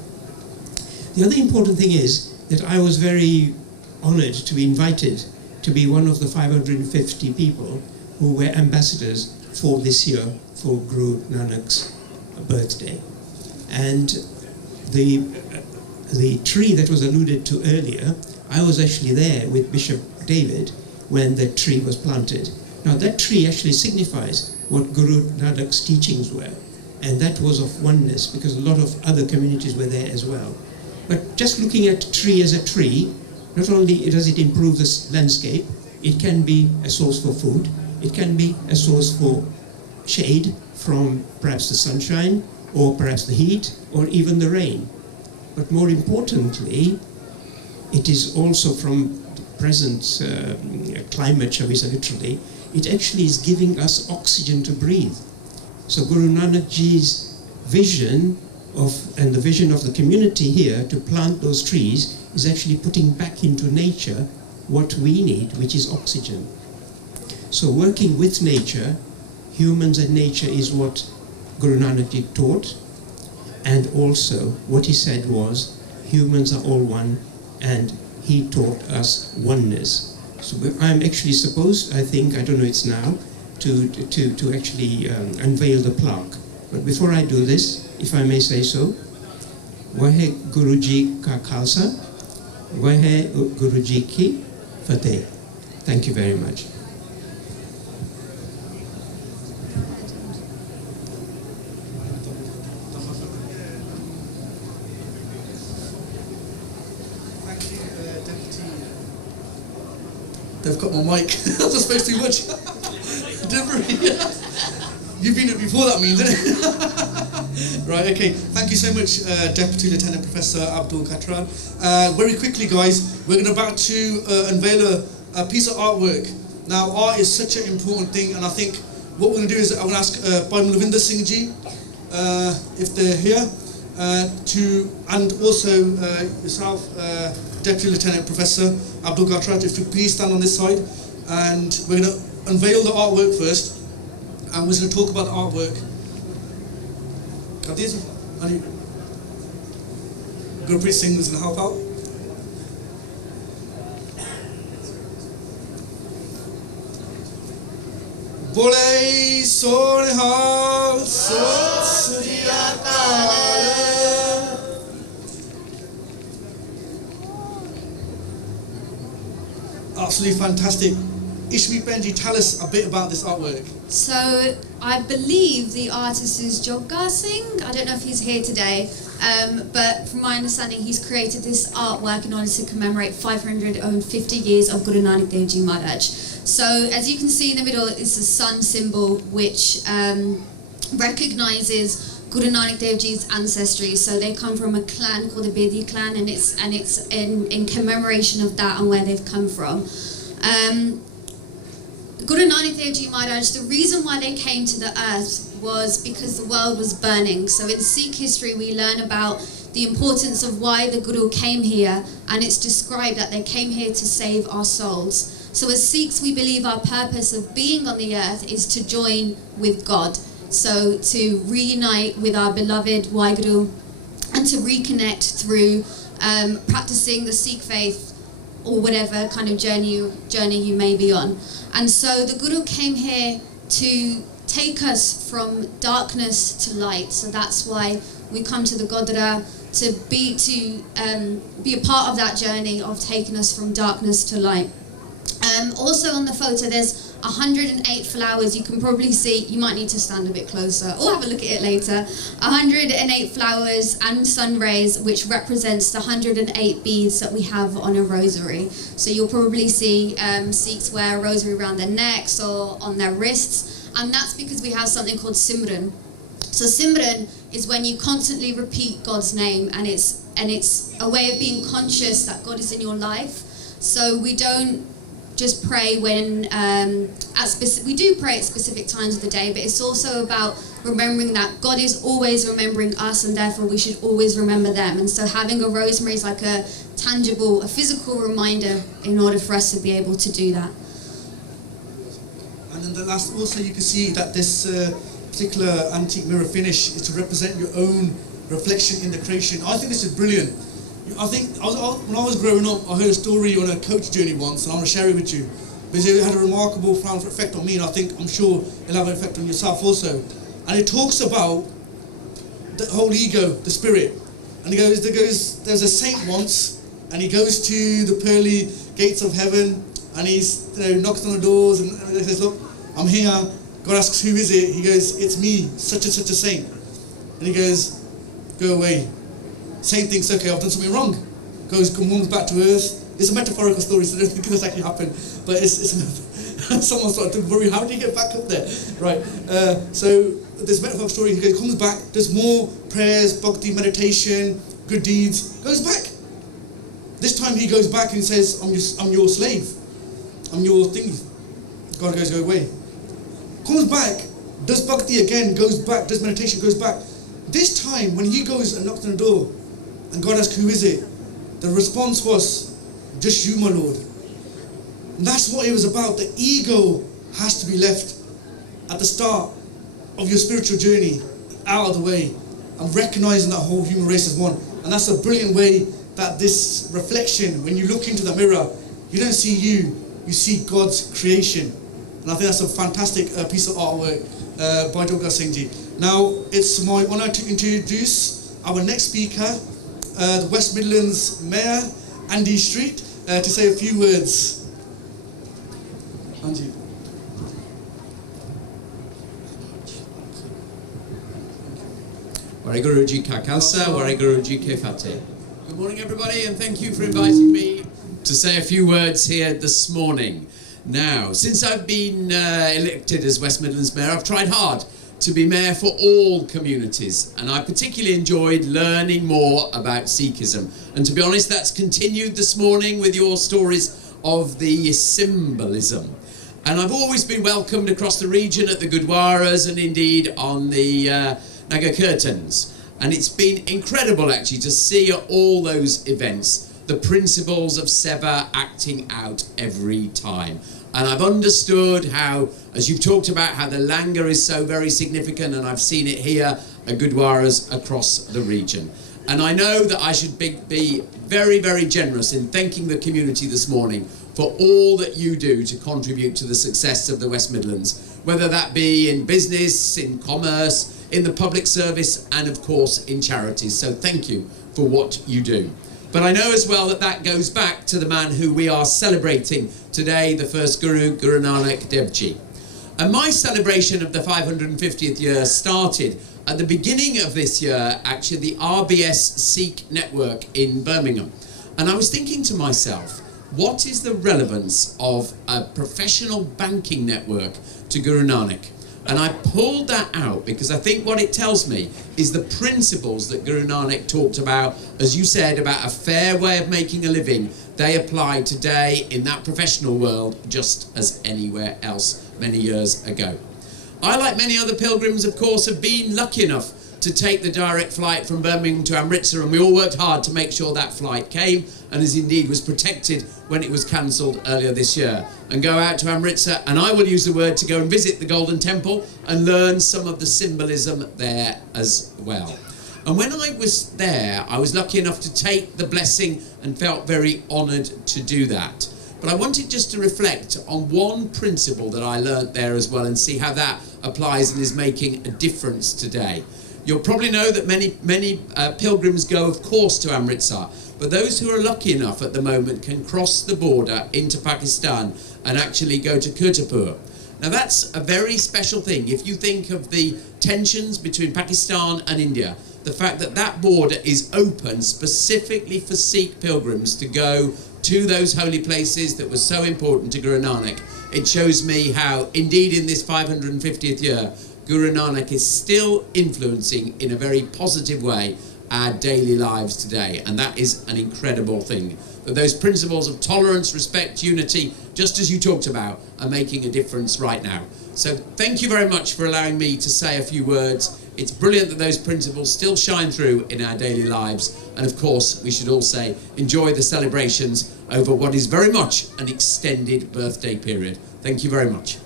The other important thing is that I was very honored to be invited to be one of the 550 people who were ambassadors for this year for Guru Nanak's birthday. And the tree that was alluded to earlier, I was actually there with Bishop David when the tree was planted. Now that tree actually signifies what Guru Nanak's teachings were, and that was of oneness, because a lot of other communities were there as well. But just looking at tree as a tree, not only does it improve the landscape, it can be a source for food, it can be a source for shade from perhaps the sunshine, or perhaps the heat, or even the rain. But more importantly, it is also from the present climate, shall we say literally, it actually is giving us oxygen to breathe. So Guru Nanak Ji's vision and the vision of the community here to plant those trees is actually putting back into nature what we need, which is oxygen. So working with nature, humans and nature, is what Guru Nanak Ji taught. And also what he said was, humans are all one, and he taught us oneness. So I'm actually supposed, I think, I don't know it's now, to actually unveil the plaque. But before I do this, if I may say so, Wahe Guru Ji Ka Khalsa, Wahe Guru Ji Ki Fateh. Thank you very much. They've got my mic. That's not supposed too much. You've been it before, that means, isn't it? Right, okay. Thank you so much, Deputy Lieutenant Professor Abdul Katran. Very quickly, guys, we're about to unveil a piece of artwork. Now, art is such an important thing, and I think what we're going to do is I'm going to ask Bhai Malavinder Singh Ji, if they're here, and also yourself, Deputy Lieutenant Professor Abdul Katran, if you please stand on this side, and we're going to unveil the artwork first, and we're going to talk about the artwork. Gurpreet Singh is going to help out. Bole Willenhall, Sat Sri Akal. Absolutely fantastic. Ishmi Benji, tell us a bit about this artwork. So I believe the artist is Jogga Singh. I don't know if he's here today, but from my understanding, he's created this artwork in order to commemorate 550 years of Guru Nanak Dev Ji Maharaj. So as you can see in the middle, it's a sun symbol which recognizes Guru Nanak Dev Ji's ancestry. So they come from a clan called the Bedi clan, and it's in commemoration of that and where they've come from. Guru Nanak Dev Ji Maharaj, the reason why they came to the earth was because the world was burning. So in Sikh history we learn about the importance of why the Guru came here, and it's described that they came here to save our souls. So as Sikhs we believe our purpose of being on the earth is to join with God. So to reunite with our beloved Waheguru and to reconnect through practicing the Sikh faith or whatever kind of journey you may be on. And so the Guru came here to take us from darkness to light. So that's why we come to the Gurdwara, to be a part of that journey of taking us from darkness to light. Also on the photo there's 108 flowers. You can probably see, you might need to stand a bit closer or have a look at it later. 108 flowers and sun rays, which represents the 108 beads that we have on a rosary. So you'll probably see Sikhs wear a rosary around their necks or on their wrists, and that's because we have something called Simran. So Simran is when you constantly repeat God's name, and it's a way of being conscious that God is in your life. So we don't just pray when we do pray at specific times of the day, but it's also about remembering that God is always remembering us, and therefore we should always remember them. And so having a rosemary is like a tangible, a physical reminder in order for us to be able to do that. And then the last, also you can see that this particular antique mirror finish is to represent your own reflection in the creation. I think this is brilliant. I think when I was growing up, I heard a story on a coach journey once, and I'm going to share it with you, because it had a remarkable profound effect on me, and I'm sure it'll have an effect on yourself also. And it talks about the whole ego, the spirit, and there's a saint once, and he goes to the pearly gates of heaven, and he's knocks on the doors, and he says, "Look, I'm here." God asks, "Who is it?" He goes, "It's me, such and such a saint." And he goes, "Go away." Saint thinks, "Okay, I've done something wrong." Comes back to earth. It's a metaphorical story, so I don't think this actually happened. But it's someone started to worry, how did he get back up there? Right. So this metaphor story, he comes back, does more prayers, bhakti, meditation, good deeds, goes back. This time he goes back and says, I'm your slave. I'm your thing. God goes, go away. Comes back, does bhakti again, goes back, does meditation, goes back. This time, when he goes and knocks on the door, and God asks, who is it? The response was, just you, my Lord. And that's what it was about. The ego has to be left at the start of your spiritual journey, out of the way, and recognizing that whole human race as one. And that's a brilliant way that this reflection, when you look into the mirror, you don't see you see God's creation. And I think that's a fantastic piece of artwork by Joga Singh Ji. Now, it's my honour to introduce our next speaker, the West Midlands Mayor, Andy Street, to say a few words. Andy. Waraheguru Ji Ka Khalsa, Waraheguru Ji Ke Fateh. Good morning, everybody, and thank you for inviting me to say a few words here this morning. Now, since I've been elected as West Midlands Mayor, I've tried hard to be mayor for all communities, and I particularly enjoyed learning more about Sikhism. And to be honest, that's continued this morning with your stories of the symbolism. And I've always been welcomed across the region at the Gurdwaras and indeed on the Naga curtains. And it's been incredible actually to see at all those events the principles of Seva acting out every time. And I've understood how, as you've talked about, how the Langar is so very significant, and I've seen it here at Gurdwaras across the region. And I know that I should be very, very generous in thanking the community this morning for all that you do to contribute to the success of the West Midlands, whether that be in business, in commerce, in the public service, and of course in charities. So thank you for what you do. But I know as well that that goes back to the man who we are celebrating today, the first Guru, Guru Nanak Dev Ji. And my celebration of the 550th year started at the beginning of this year, actually, the RBS Sikh network in Birmingham. And I was thinking to myself, what is the relevance of a professional banking network to Guru Nanak? And I pulled that out because I think what it tells me is the principles that Guru Nanak talked about, as you said, about a fair way of making a living. They apply today in that professional world just as anywhere else many years ago. I, like many other pilgrims, of course, have been lucky enough to take the direct flight from Birmingham to Amritsar, and we all worked hard to make sure that flight came, and as indeed was protected when it was cancelled earlier this year, and go out to Amritsar, and I will use the word to go and visit the Golden Temple and learn some of the symbolism there as well. And when I was there, I was lucky enough to take the blessing and felt very honoured to do that. But I wanted just to reflect on one principle that I learnt there as well and see how that applies and is making a difference today. You'll probably know that many pilgrims go, of course, to Amritsar, but those who are lucky enough at the moment can cross the border into Pakistan and actually go to Kirtapur. Now that's a very special thing. If you think of the tensions between Pakistan and India, the fact that that border is open specifically for Sikh pilgrims to go to those holy places that were so important to Guru Nanak, it shows me how, indeed, in this 550th year, Guru Nanak is still influencing in a very positive way our daily lives today, and that is an incredible thing. But those principles of tolerance, respect, unity, just as you talked about, are making a difference right now. So thank you very much for allowing me to say a few words. It's brilliant that those principles still shine through in our daily lives, and of course we should all say enjoy the celebrations over what is very much an extended birthday period. Thank you very much.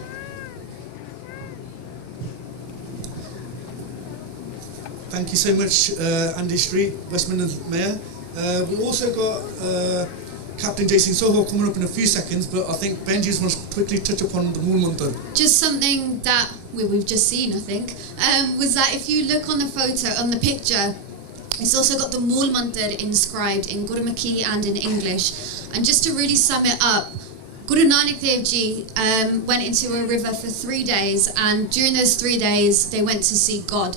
Thank you so much, Andy Street, West Midlands Mayor. We've also got Captain Jason Soho coming up in a few seconds, but I think Benji just wants to quickly touch upon the Mool Mantar. Just something that we've just seen, I think, was that if you look on the photo, on the picture, it's also got the Mool Mantar inscribed in Gurmukhi and in English. And just to really sum it up, Guru Nanak Dev Ji went into a river for 3 days, and during those 3 days they went to see God.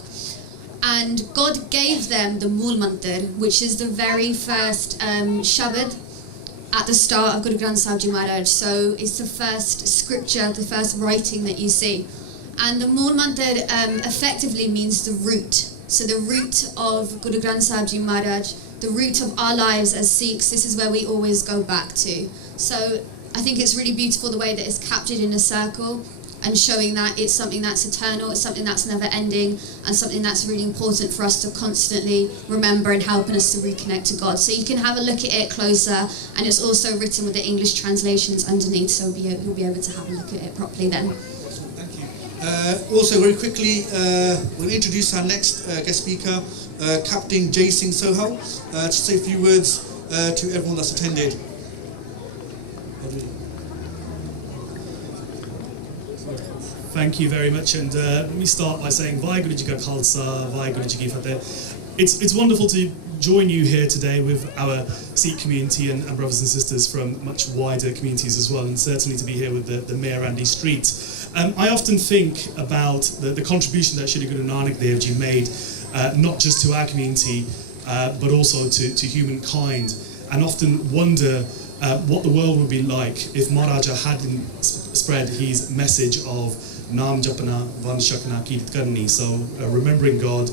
And God gave them the Mool Mantar, which is the very first Shabad at the start of Guru Granth Sahib Ji Maharaj. So it's the first scripture, the first writing that you see. And the Mool Mantar effectively means the root. So the root of Guru Granth Sahib Ji Maharaj, the root of our lives as Sikhs, this is where we always go back to. So I think it's really beautiful the way that it's captured in a circle and showing that it's something that's eternal, it's something that's never ending, and something that's really important for us to constantly remember and helping us to reconnect to God. So you can have a look at it closer, and it's also written with the English translations underneath, so you'll be able to have a look at it properly then. Thank you. Also, very quickly, we'll introduce our next guest speaker, Captain Jai Singh Sohal, to say a few words to everyone that's attended. Thank you very much, and let me start by saying Vaheguru Ji Ka Khalsa, Vaheguru Ji Ki Fateh. It's wonderful to join you here today with our Sikh community and brothers and sisters from much wider communities as well, and certainly to be here with the Mayor Andy Street. I often think about the contribution that Shri Guru Nanak Dev Ji made, not just to our community, but also to humankind, and often wonder what the world would be like if Maharaja hadn't spread his message of Naam Japana Vanshakna Kirt Karni, so remembering God,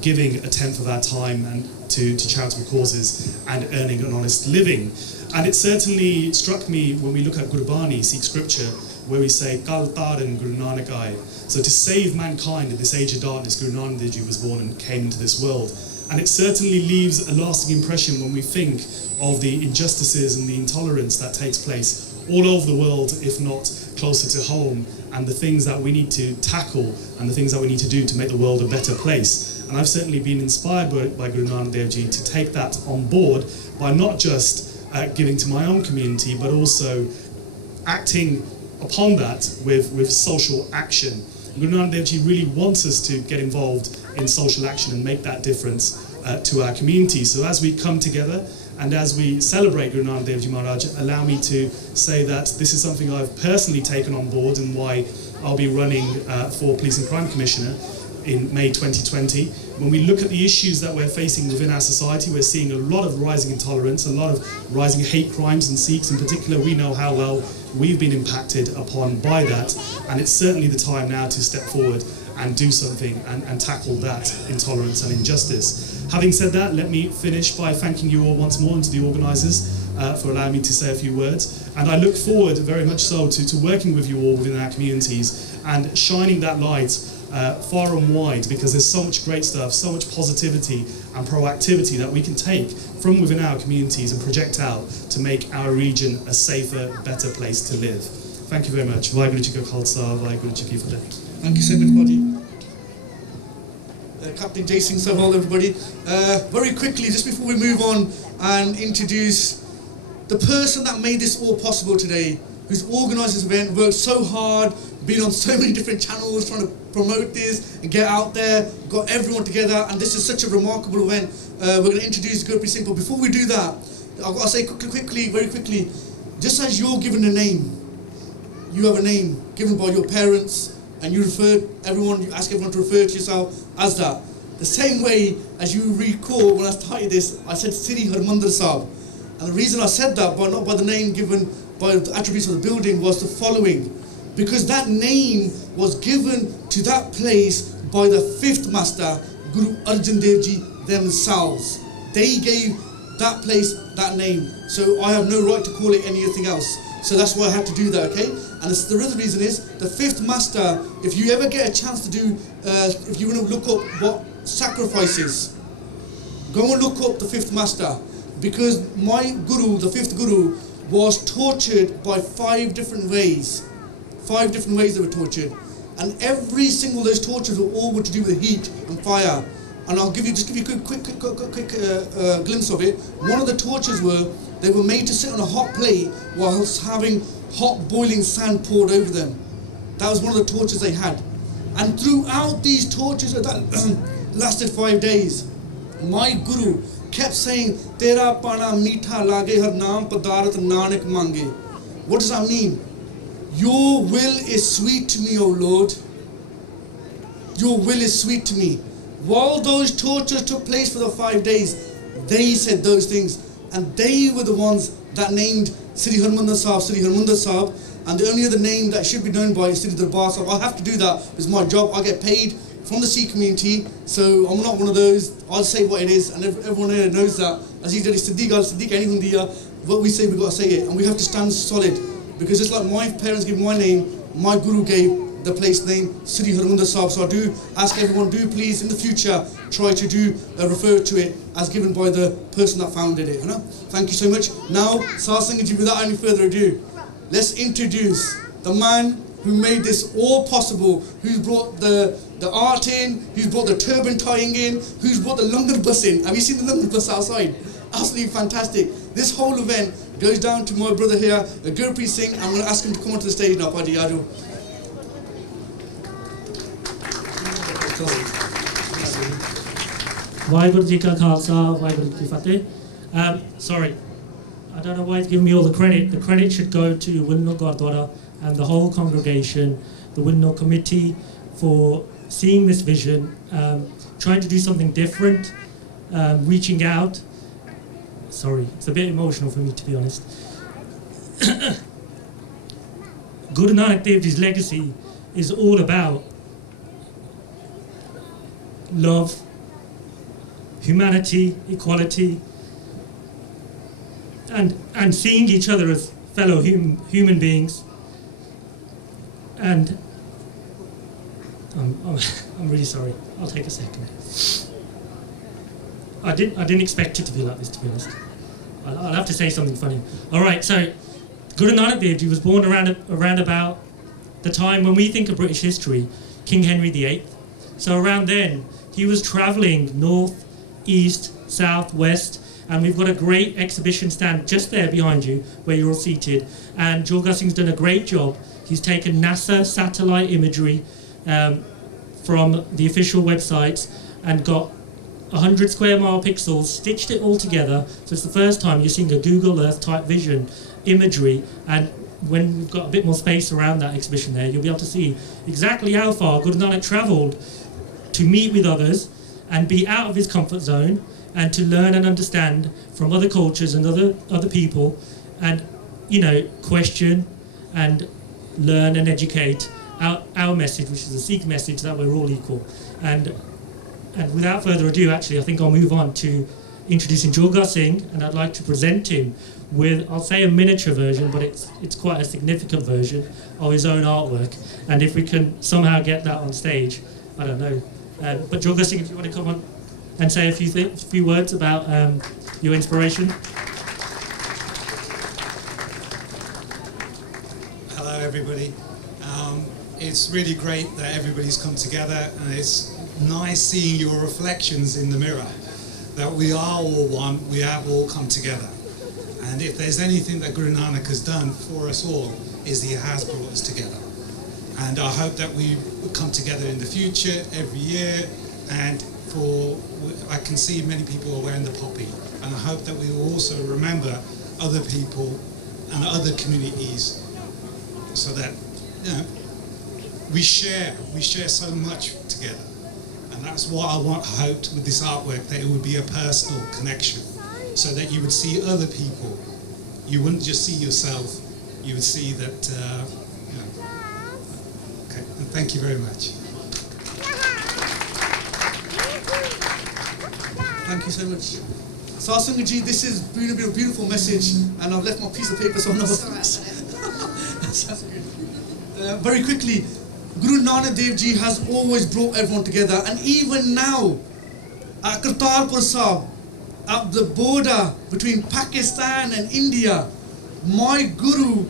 giving a tenth of our time and to charitable causes and earning an honest living. And it certainly struck me when we look at Gurbani, Sikh scripture, where we say Kal Taran Guru Nanak Ai. So to save mankind in this age of darkness, Guru Nanak Dev Ji was born and came into this world. And it certainly leaves a lasting impression when we think of the injustices and the intolerance that takes place all over the world, if not closer to home, and the things that we need to tackle and the things that we need to do to make the world a better place. And I've certainly been inspired by Guru Nanak Dev Ji to take that on board by not just giving to my own community, but also acting upon that with social action. Guru Nanak Dev Ji really wants us to get involved in social action and make that difference to our community. So as we come together and as we celebrate Guru Nanak Dev Ji Maharaj, allow me to say that this is something I've personally taken on board and why I'll be running for Police and Crime Commissioner in May 2020. When we look at the issues that we're facing within our society, we're seeing a lot of rising intolerance, a lot of rising hate crimes, and Sikhs in particular, we know how well we've been impacted upon by that, and it's certainly the time now to step forward and do something and tackle that intolerance and injustice. Having said that, let me finish by thanking you all once more and to the organisers for allowing me to say a few words. And I look forward very much so to working with you all within our communities and shining that light far and wide, because there's so much great stuff, so much positivity and proactivity that we can take from within our communities and project out to make our region a safer, better place to live. Thank you very much. Vaheguru Ji Ka Khalsa, Vaheguru Ji Ki Fateh. Thank you so much, buddy. Captain Jai Singh Sohal, everybody. Very quickly, just before we move on and introduce the person that made this all possible today, who's organised this event, worked so hard, been on so many different channels trying to promote this and get out there, got everyone together, and this is such a remarkable event. We're going to introduce Gurpreet Singh, but before we do that, I've got to say very quickly, just as you're given a name, you have a name given by your parents, and you ask everyone to refer to yourself as that. The same way as you recall when I started this, I said Sri Harmandir Sahib. And the reason I said that, not by the name given by the attributes of the building, was the following. Because that name was given to that place by the fifth master, Guru Arjan Dev Ji themselves. They gave that place that name. So I have no right to call it anything else. So that's why I had to do that, okay? And the other reason is, the fifth master, if you ever get a chance to do, if you want to look up what sacrifices, go and look up the fifth master. Because my guru, the fifth guru, was tortured by 5 different ways. 5 different ways they were tortured. And every single of those tortures were all to do with heat and fire. And I'll give you a quick glimpse of it. One of the tortures they were made to sit on a hot plate whilst having hot boiling sand poured over them. That was one of the tortures they had. And throughout these tortures that lasted 5 days, my guru kept saying, Tera pana meetha lage har naam padarat nanak mange. What does that mean? Your will is sweet to me, O Lord. Your will is sweet to me. While those tortures took place for the 5 days, they said those things. And they were the ones that named Sri Harmandir Sahib, and the only other name that should be known by is Sri Darbar Sahib. I have to do that, it's my job. I get paid from the Sikh community, so I'm not one of those. I'll say what it is, and everyone here knows that. As he said, Siddiq, anything what we say, we've got to say it, and we have to stand solid, because just like my parents gave my name, my Guru gave the place name Sri Harmandir Sahib. So I do ask everyone, do please in the future try to refer to it as given by the person that founded it. Thank you so much. Now, Satsangji, without any further ado, let's introduce the man who made this all possible, who's brought the art in, who's brought the turban tying in, who's brought the Langar bus in. Have you seen the Langar bus outside? Absolutely fantastic. This whole event goes down to my brother here, Gurpreet Singh. I'm going to ask him to come onto the stage now, Paddy Yadu. Vaheguru Ji Ka Khalsa, Vaheguru Ji Ki Fateh. Sorry, I don't know why it's giving me all the credit. The credit should go to Willenhall Gurdwara and the whole congregation, the Willenhall committee, for seeing this vision, trying to do something different, reaching out. Sorry, it's a bit emotional for me, to be honest. Guru Nanak Dev Ji's legacy is all about love, humanity, equality, and seeing each other as fellow human beings. And I'm really sorry. I'll take a second. I didn't expect it to be like this, to be honest. I'll have to say something funny. All right, so Guru Nanak Dev Ji was born around about the time when we think of British history, King Henry VIII. So around then, he was travelling north, east, south, west, and we've got a great exhibition stand just there behind you where you're all seated. And Jorga Singh's done a great job. He's taken NASA satellite imagery from the official websites and got 100 square mile pixels, stitched it all together. So it's the first time you're seeing a Google Earth type vision imagery, and when we've got a bit more space around that exhibition there, you'll be able to see exactly how far Guru Nanak travelled to meet with others and be out of his comfort zone and to learn and understand from other cultures and other people, and question and learn and educate our message, which is a Sikh message that we're all equal. And without further ado, actually, I think I'll move on to introducing Jorga Singh, and I'd like to present him with, I'll say a miniature version, but it's quite a significant version of his own artwork. And if we can somehow get that on stage, I don't know. But Jorga Singh, if you want to come on and say a few words about your inspiration. Hello, everybody. It's really great that everybody's come together, and it's nice seeing your reflections in the mirror, that we are all one, we have all come together. And if there's anything that Guru Nanak has done for us all, is he has brought us together. And I hope that we will come together in the future, every year, and I can see many people are wearing the poppy, and I hope that we will also remember other people and other communities, so that we share so much together. And that's what I hoped with this artwork, that it would be a personal connection, so that you would see other people. You wouldn't just see yourself, you would see that, Okay, and thank you very much. Thank you so much. Satsangji, this has been a beautiful message, and I've left my piece of paper, so I'm not... That's good. Very quickly, Guru Nanak Dev Ji has always brought everyone together, and even now, at Kartarpur Sahib, at the border between Pakistan and India, my Guru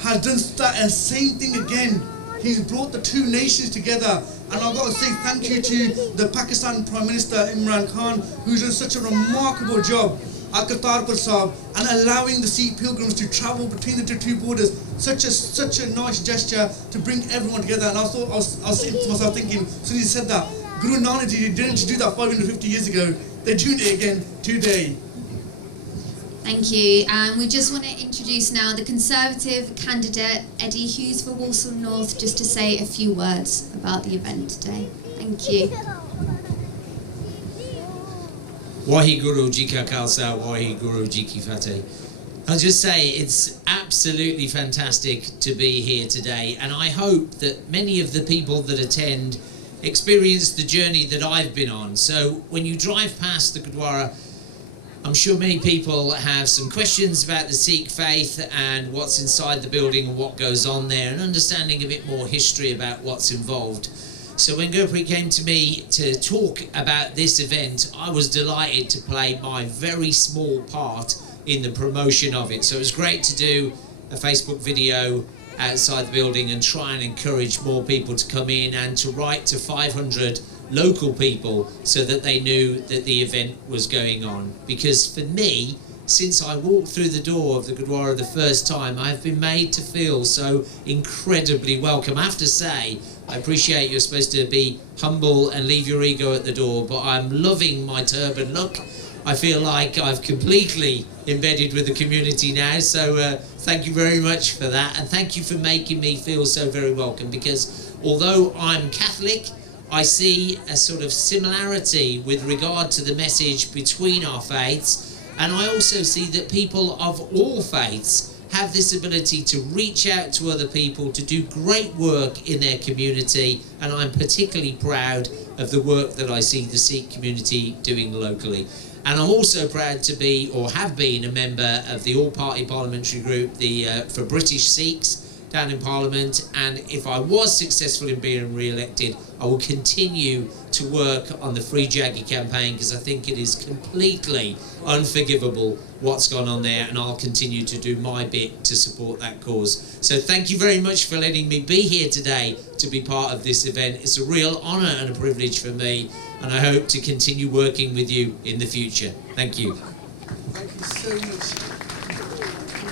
has done that same thing again. He's brought the two nations together, and I've got to say thank you to the Pakistan Prime Minister Imran Khan, who's done such a remarkable job at Kartarpur Sahib and allowing the Sikh pilgrims to travel between the two borders. Such a nice gesture to bring everyone together. And I was sitting to myself thinking, as soon as he said that, Guru Nanak Ji didn't do that 550 years ago. They're doing it again today. Thank you. We just want to introduce now the Conservative candidate, Eddie Hughes for Walsall North, just to say a few words about the event today. Thank you. Vaheguru Ji Ka Khalsa, Vaheguru Ji Ki Fateh. I'll just say it's absolutely fantastic to be here today, and I hope that many of the people that attend experience the journey that I've been on. So when you drive past the Gurdwara, I'm sure many people have some questions about the Sikh faith and what's inside the building and what goes on there, and understanding a bit more history about what's involved. So when Gurpreet came to me to talk about this event, I was delighted to play my very small part in the promotion of it. So it was great to do a Facebook video outside the building and try and encourage more people to come in, and to write to 500 local people so that they knew that the event was going on. Because for me, since I walked through the door of the Gurdwara the first time, I've been made to feel so incredibly welcome. I have to say, I appreciate you're supposed to be humble and leave your ego at the door, but I'm loving my turban look. I feel like I've completely embedded with the community now, so thank you very much for that, and thank you for making me feel so very welcome, because although I'm Catholic, I see a sort of similarity with regard to the message between our faiths, and I also see that people of all faiths have this ability to reach out to other people, to do great work in their community, and I'm particularly proud of the work that I see the Sikh community doing locally. And I'm also proud to be, or have been, a member of the all-party parliamentary group, for British Sikhs down in Parliament, and if I was successful in being re-elected, I will continue to work on the Free Jaggi campaign, because I think it is completely unforgivable what's gone on there, and I'll continue to do my bit to support that cause. So thank you very much for letting me be here today to be part of this event. It's a real honour and a privilege for me, and I hope to continue working with you in the future. Thank you. Thank you so much.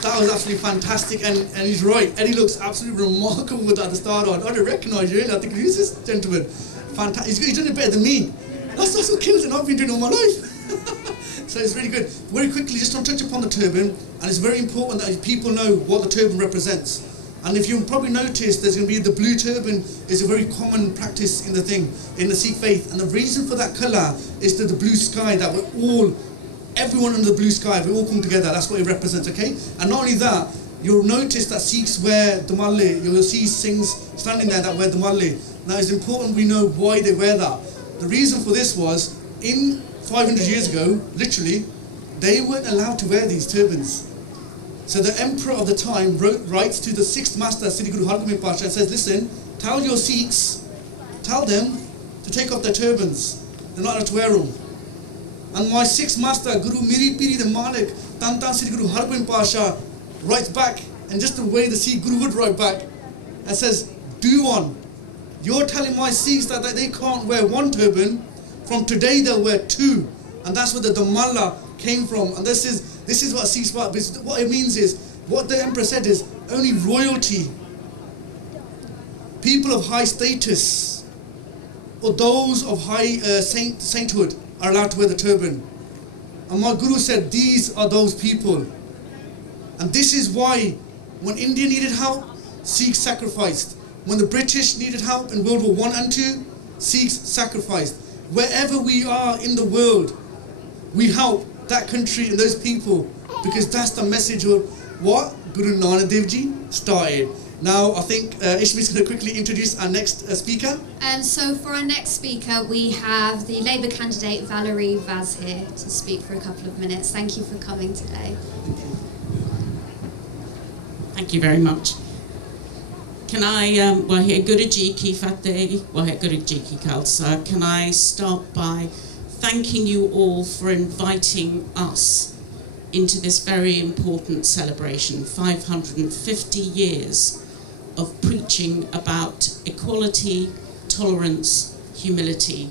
That was absolutely fantastic, and he's right. Eddie looks absolutely remarkable with that at the start on. I don't recognise you, really. I think who's this gentleman? Fantastic. He's doing it better than me. That's what kills it. I've been doing it all my life. So it's really good. Very quickly, just to touch upon the turban, and it's very important that people know what the turban represents. And if you probably noticed, there's going to be the blue turban is a very common practice in the Sikh faith, and the reason for that colour is that the blue sky, that everyone under the blue sky, we all come together. That's what it represents, okay? And not only that, you'll notice that Sikhs wear damalle. You'll see Singhs standing there that wear damalle. Now it's important we know why they wear that. The reason for this was, in 500 years ago, literally, they weren't allowed to wear these turbans. So the emperor of the time writes to the 6th master, Sri Guru Hargobind Pasha, and says, listen, tell your Sikhs, tell them to take off their turbans. They're not allowed to wear them. And my 6th master, Guru Miri Piri the Malik, Tantan Sri Guru Hargobind Pasha, writes back, and just the way the Sikh Guru would write back, and says, do one. You're telling my Sikhs that they can't wear one turban. From today they'll wear 2. And that's where the Damalla came from. And this is what Sikhs about. What it means is, what the emperor said is, only royalty, people of high status, or those of high sainthood are allowed to wear the turban. And my Guru said, these are those people. And this is why, when India needed help, Sikhs sacrificed. When the British needed help in World War I and II, Sikhs sacrificed. Wherever we are in the world, we help that country and those people, because that's the message of what Guru Nanak Dev Ji started. Now, I think Ishmi's going to quickly introduce our next speaker. So for our next speaker, we have the Labour candidate Valerie Vaz here to speak for a couple of minutes. Thank you for coming today. Thank you very much. Can I, Wahe Guru Ji Ki Fateh, Wahe Guru Ji Ki Khalsa, can I start by thanking you all for inviting us into this very important celebration, 550 years of preaching about equality, tolerance, humility.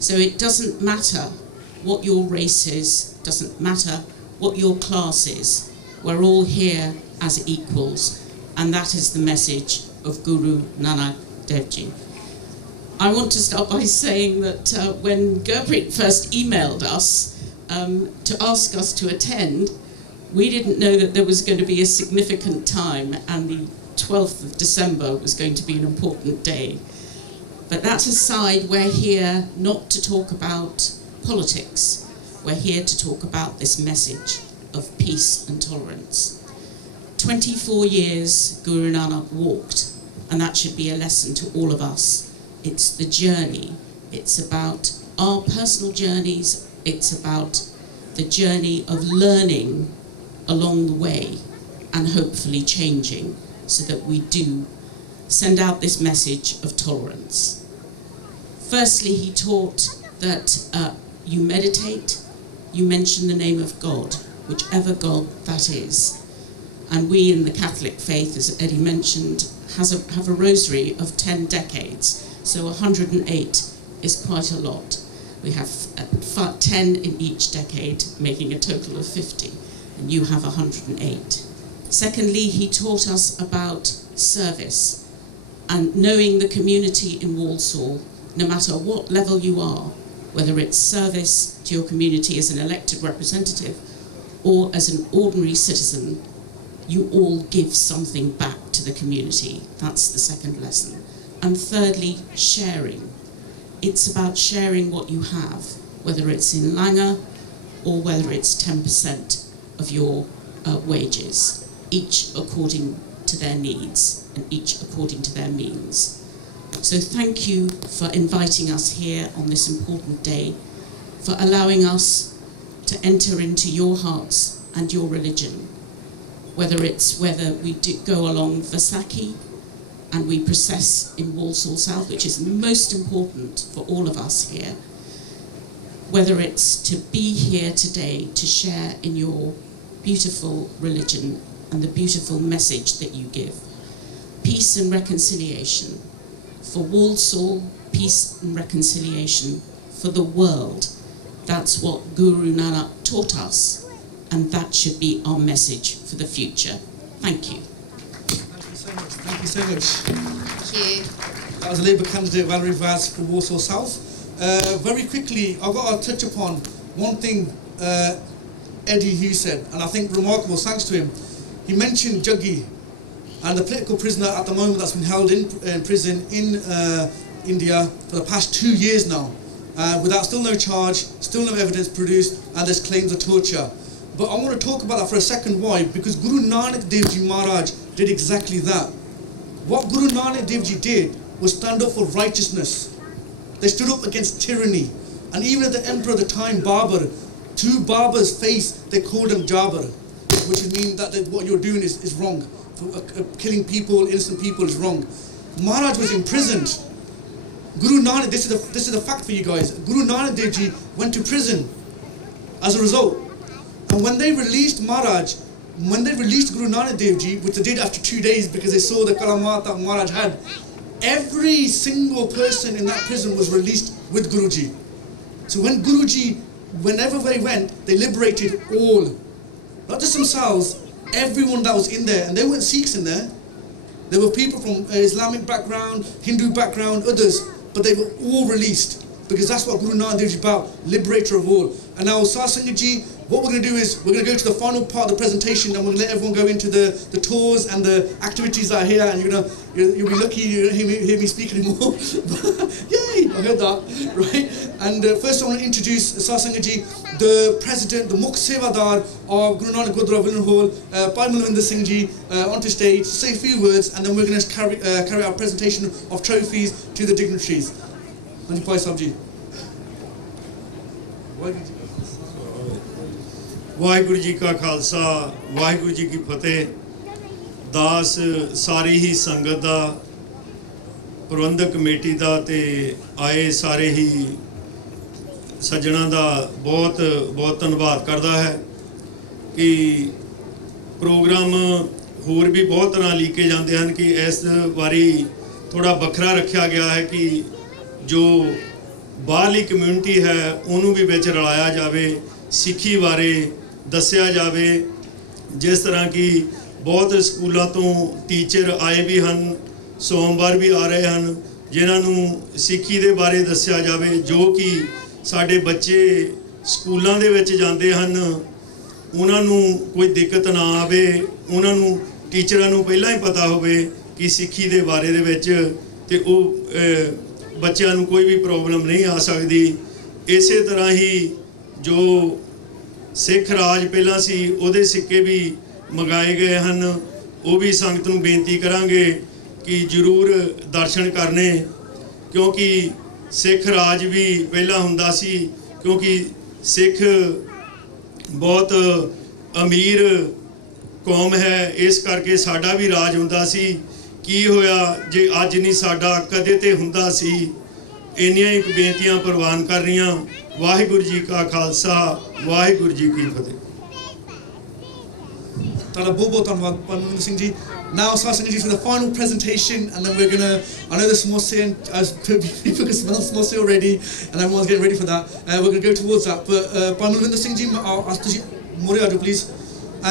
So it doesn't matter what your race is, doesn't matter what your class is, we're all here as equals. And that is the message of Guru Nanak Dev Ji. I want to start by saying that when Gurpreet first emailed us to ask us to attend, we didn't know that there was going to be a significant time, and the 12th of December was going to be an important day. But that aside, we're here not to talk about politics. We're here to talk about this message. of peace and tolerance. 24 years Guru Nanak walked, and that should be a lesson to all of us. It's the journey. It's about our personal journeys. It's about the journey of learning along the way and hopefully changing so that we do send out this message of tolerance. Firstly, he taught that you meditate, you mention the name of God, whichever God that is. And we in the Catholic faith, as Eddie mentioned, have a rosary of 10 decades. So 108 is quite a lot. We have 10 in each decade, making a total of 50, and you have 108. Secondly, he taught us about service and knowing the community in Walsall, no matter what level you are, whether it's service to your community as an elected representative or as an ordinary citizen, you all give something back to the community. That's the second lesson. And thirdly, sharing. It's about sharing what you have, whether it's in Langer or whether it's 10% of your wages, each according to their needs and each according to their means. So thank you for inviting us here on this important day, for allowing us to enter into your hearts and your religion, whether we go along Vaisakhi and we process in Walsall South, which is most important for all of us here, whether it's to be here today to share in your beautiful religion and the beautiful message that you give. Peace and reconciliation. For Walsall, peace and reconciliation for the world. That's what Guru Nanak taught us, and that should be our message for the future. Thank you. Thank you so much. Thank you so much. Thank you. That was a Labour candidate, Valerie Vaz from Walsall South. Very quickly, I've got to touch upon one thing Eddie Hughes said, and I think remarkable, thanks to him. He mentioned Jaggi and the political prisoner at the moment that's been held in prison in India for the past 2 years now, without still no charge, still no evidence produced, and there's claims of torture. But I want to talk about that for a second. Why? Because Guru Nanak Dev Ji Maharaj did exactly that. What Guru Nanak Dev Ji did was stand up for righteousness. They stood up against tyranny. And even at the emperor at the time, Babur, to Babur's face, they called him Jabbar, which means that what you're doing is wrong. Killing people, innocent people, is wrong. Maharaj was imprisoned. Guru Nanak, this is a fact for you guys. Guru Nanak Dev Ji went to prison as a result. And when they released Maharaj, when they released Guru Nanak Dev Ji, which they did after 2 days because they saw the kalamat that Maharaj had, every single person in that prison was released with Guruji. So when Guruji, whenever they went, they liberated all, not just themselves, everyone that was in there. And there weren't Sikhs in there. There were people from Islamic background, Hindu background, others, but they were all released because that's what Guru Nanak Dev Ji is about, liberator of all. And now Satsang Ji, what we're going to do is we're going to go to the final part of the presentation, and we're going to let everyone go into the tours and the activities that are here, and you'll be lucky you don't hear me speak anymore. Yay, I heard that, right? And first I want to introduce Satsang Ji, the president, the Mukh Sevadar of Guru Nanak Gurdwara Willenhall, Bhai Malvinder Singh Ji, onto stage to say a few words, and then we're going to carry out a presentation of trophies to the dignitaries. Anji Bhai Sahib Ji. Waheguru ji ਕਾ ਖਾਲਸਾ ਵਾਹਿਗੁਰੂ ਜੀ ਕੀ ਫਤਿਹ ਦਾਸ ਸਾਰੀ ਹੀ ਸੰਗਤ ਦਾ ਪ੍ਰਬੰਧਕ committee ਦਾ ਤੇ ਆਏ ਸਾਰੇ ਹੀ ਸੱਜਣਾਂ ਦਾ ਬਹੁਤ ਬਹੁਤ ਧੰਨਵਾਦ ਕਰਦਾ ਹੈ ਕਿ ਪ੍ਰੋਗਰਾਮ ਹੋਰ ਵੀ ਬਹੁਤ ਤਰ੍ਹਾਂ ਲੀਕੇ ਜਾਂਦੇ ਹਨ ਕਿ ਇਸ ਵਾਰੀ ਥੋੜਾ ਵੱਖਰਾ ਰੱਖਿਆ ਗਿਆ ਹੈ ਕਿ ਜੋ ਬਾਹਰਲੀ ਕਮਿਊਨਿਟੀ ਹੈ ਉਹਨੂੰ ਵੀ ਵਿੱਚ ਰਲਾਇਆ ਜਾਵੇ ਸਿੱਖੀ ਬਾਰੇ ਦੱਸਿਆ ਜਾਵੇ ਜਿਸ ਤਰ੍ਹਾਂ ਕਿ ਬਹੁਤ ਸਕੂਲਾਂ ਤੋਂ ਟੀਚਰ ਆਏ ਵੀ ਹਨ ਸੋਮਵਾਰ ਵੀ ਆ ਰਹੇ ਹਨ ਜਿਨ੍ਹਾਂ ਨੂੰ ਸਿੱਖੀ ਦੇ ਬਾਰੇ ਦੱਸਿਆ ਜਾਵੇ ਜੋ ਕਿ ਸਾਡੇ ਬੱਚੇ ਸਕੂਲਾਂ ਦੇ ਵਿੱਚ ਜਾਂਦੇ ਹਨ ਉਹਨਾਂ ਨੂੰ ਕੋਈ ਦਿੱਕਤ ਨਾ ਆਵੇ ਉਹਨਾਂ ਨੂੰ ਟੀਚਰਾਂ ਨੂੰ ਪਹਿਲਾਂ ਹੀ ਪਤਾ ਹੋਵੇ ਕਿ ਸਿੱਖੀ ਦੇ ਬਾਰੇ ਦੇ ਵਿੱਚ ਤੇ ਉਹ ਬੱਚਿਆਂ ਨੂੰ ਕੋਈ ਵੀ ਪ੍ਰੋਬਲਮ ਨਹੀਂ ਆ ਸਕਦੀ ਇਸੇ ਤਰ੍ਹਾਂ ਹੀ ਜੋ ਸਿੱਖ ਰਾਜ ਪਹਿਲਾਂ ਸੀ ਉਹਦੇ ਸਿੱਕੇ ਵੀ ਮੰਗਾਏ ਗਏ ਹਨ। ਉਹ ਵੀ ਸੰਗਤ ਨੂੰ ਬੇਨਤੀ ਕਰਾਂਗੇ ਕਿ ਜ਼ਰੂਰ ਦਰਸ਼ਨ ਕਰਨੇ, ਕਿਉਂਕਿ ਸਿੱਖ ਰਾਜ ਵੀ ਪਹਿਲਾਂ ਹੁੰਦਾ ਸੀ, ਕਿਉਂਕਿ ਸਿੱਖ ਬਹੁਤ ਅਮੀਰ ਕੌਮ ਹੈ, ਇਸ ਕਰਕੇ ਸਾਡਾ ਵੀ ਰਾਜ ਹੁੰਦਾ ਸੀ। ਕੀ ਹੋਇਆ ਜੇ ਅੱਜ ਨਹੀਂ ਸਾਡਾ ਕਦੇ ਤੇ ਹੁੰਦਾ ਸੀ। ਇੰਨੀਆਂ ਹੀ ਬੇਨਤੀਆਂ ਪ੍ਰਵਾਨ ਕਰ ਰਹੀਆਂ। ਵਾਹਿਗੁਰੂ ਜੀ ਕਾ ਖਾਲਸਾ, ਵਾਹਿਗੁਰੂ ਜੀ ਕੀ ਫਤਿਹ। Tala Bobo Tanwad Panwin Singh ji. Now asking you for the final presentation, and then we're gonna. I know there's more saying, people can smell more say already, and everyone's getting ready for that. We're gonna go towards that. But Panwin Singh ji, I'll ask you, Moriado, please.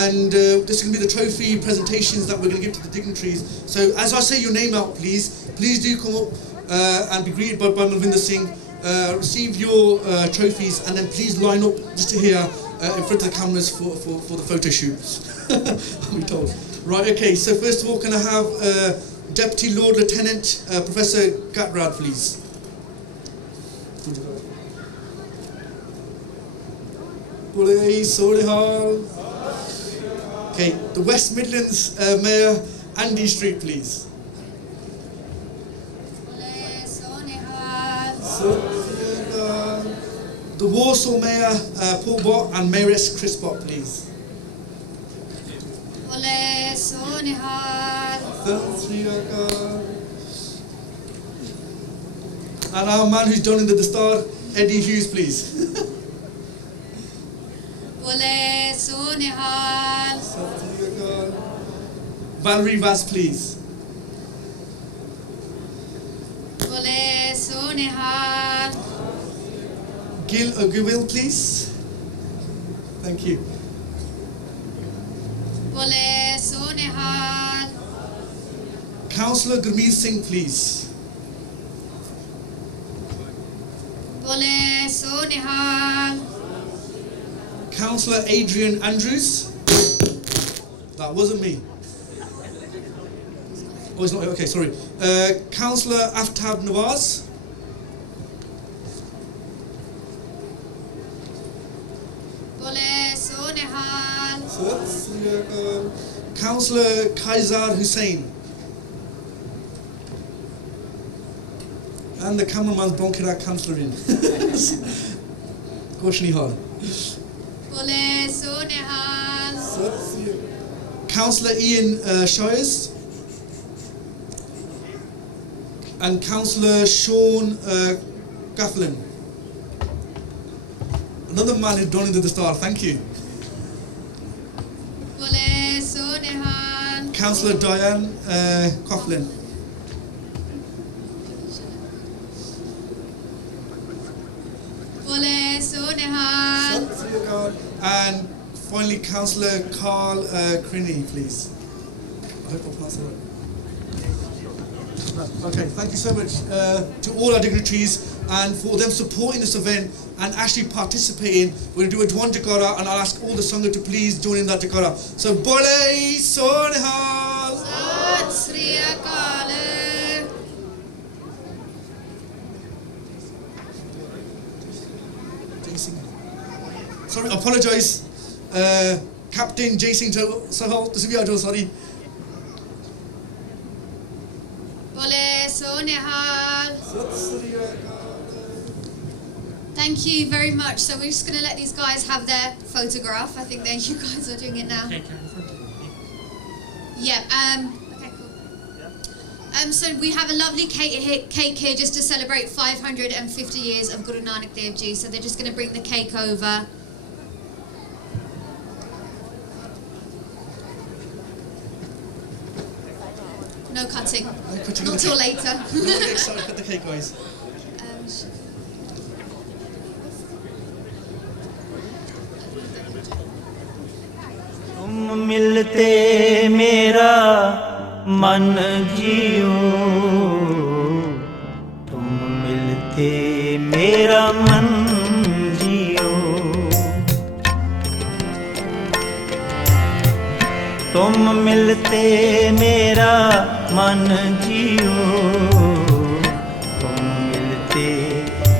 And this is gonna be the trophy presentations that we're gonna give to the dignitaries. So as I say your name out, please do come up and be greeted by Panwin Singh. Receive your trophies, and then please line up just to here in front of the cameras for the photo shoot. I'm told. Right, okay, so first of all, can I have Deputy Lord Lieutenant Professor Gurdwara, please? Okay, the West Midlands Mayor Andy Street, please. The Warsaw Mayor Paul Bott and Mayoress Chris Bott, please. And our man who's donning the star, Eddie Hughes, please. Valerie Vaz, please. Gil Oguvil, please. Thank you. Councillor Gurmeet Singh, please. Councillor Adrian Andrews. That wasn't me. Oh, it's not. Okay, sorry. Councillor Aftab Nawaz. Councillor Kaizar Hussain. And the cameraman's bonking our councillor in. Goshni Hall. Councillor Ian Shires. And Councillor Sean Gafflin. Another man who's donning to the star, thank you. Councillor Diane Coughlin. And finally, Councillor Carl Crinny, please. I hope I pronounced that right. Okay, thank you so much to all our dignitaries and for them supporting this event and actually participating. We're going to do a Dwan Jakara, and I'll ask all the Sangha to please join in that Jakara. So, Bole Sonehal! Sat Sri Akal! Sorry, I apologise. Captain Jason Sahal, this is me, sorry. Bole Sonehal! Thank you very much. So we're just going to let these guys have their photograph. I think you guys are doing it now. Yeah. Okay, cool. So we have a lovely cake here just to celebrate 550 years of Guru Nanak Dev Ji. So they're just going to bring the cake over. No cutting. Not till later. Don't get excited, cut the cake, guys. तुम मिलते मेरा मन जियो, तुम मिलते मेरा मन जियो, तुम मिलते मेरा मन जियो, तुम मिलते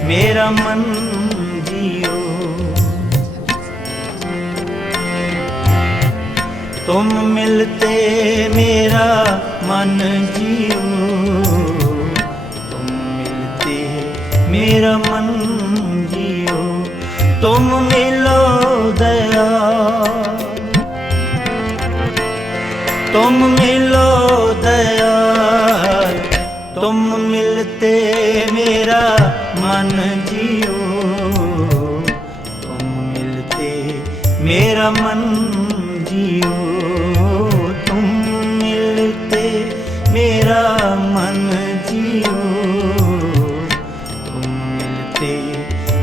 मेरा मन जियो। तुम मिलते मेरा मन जियो, तुम मिलते मेरा मन जियो, तुम मिलो दया, तुम मिलो दया, तुम मिलते मेरा मन जियो, तुम मिलते मेरा मन जियो, तुम मिलते मेरा मन जियो, तुम मिलते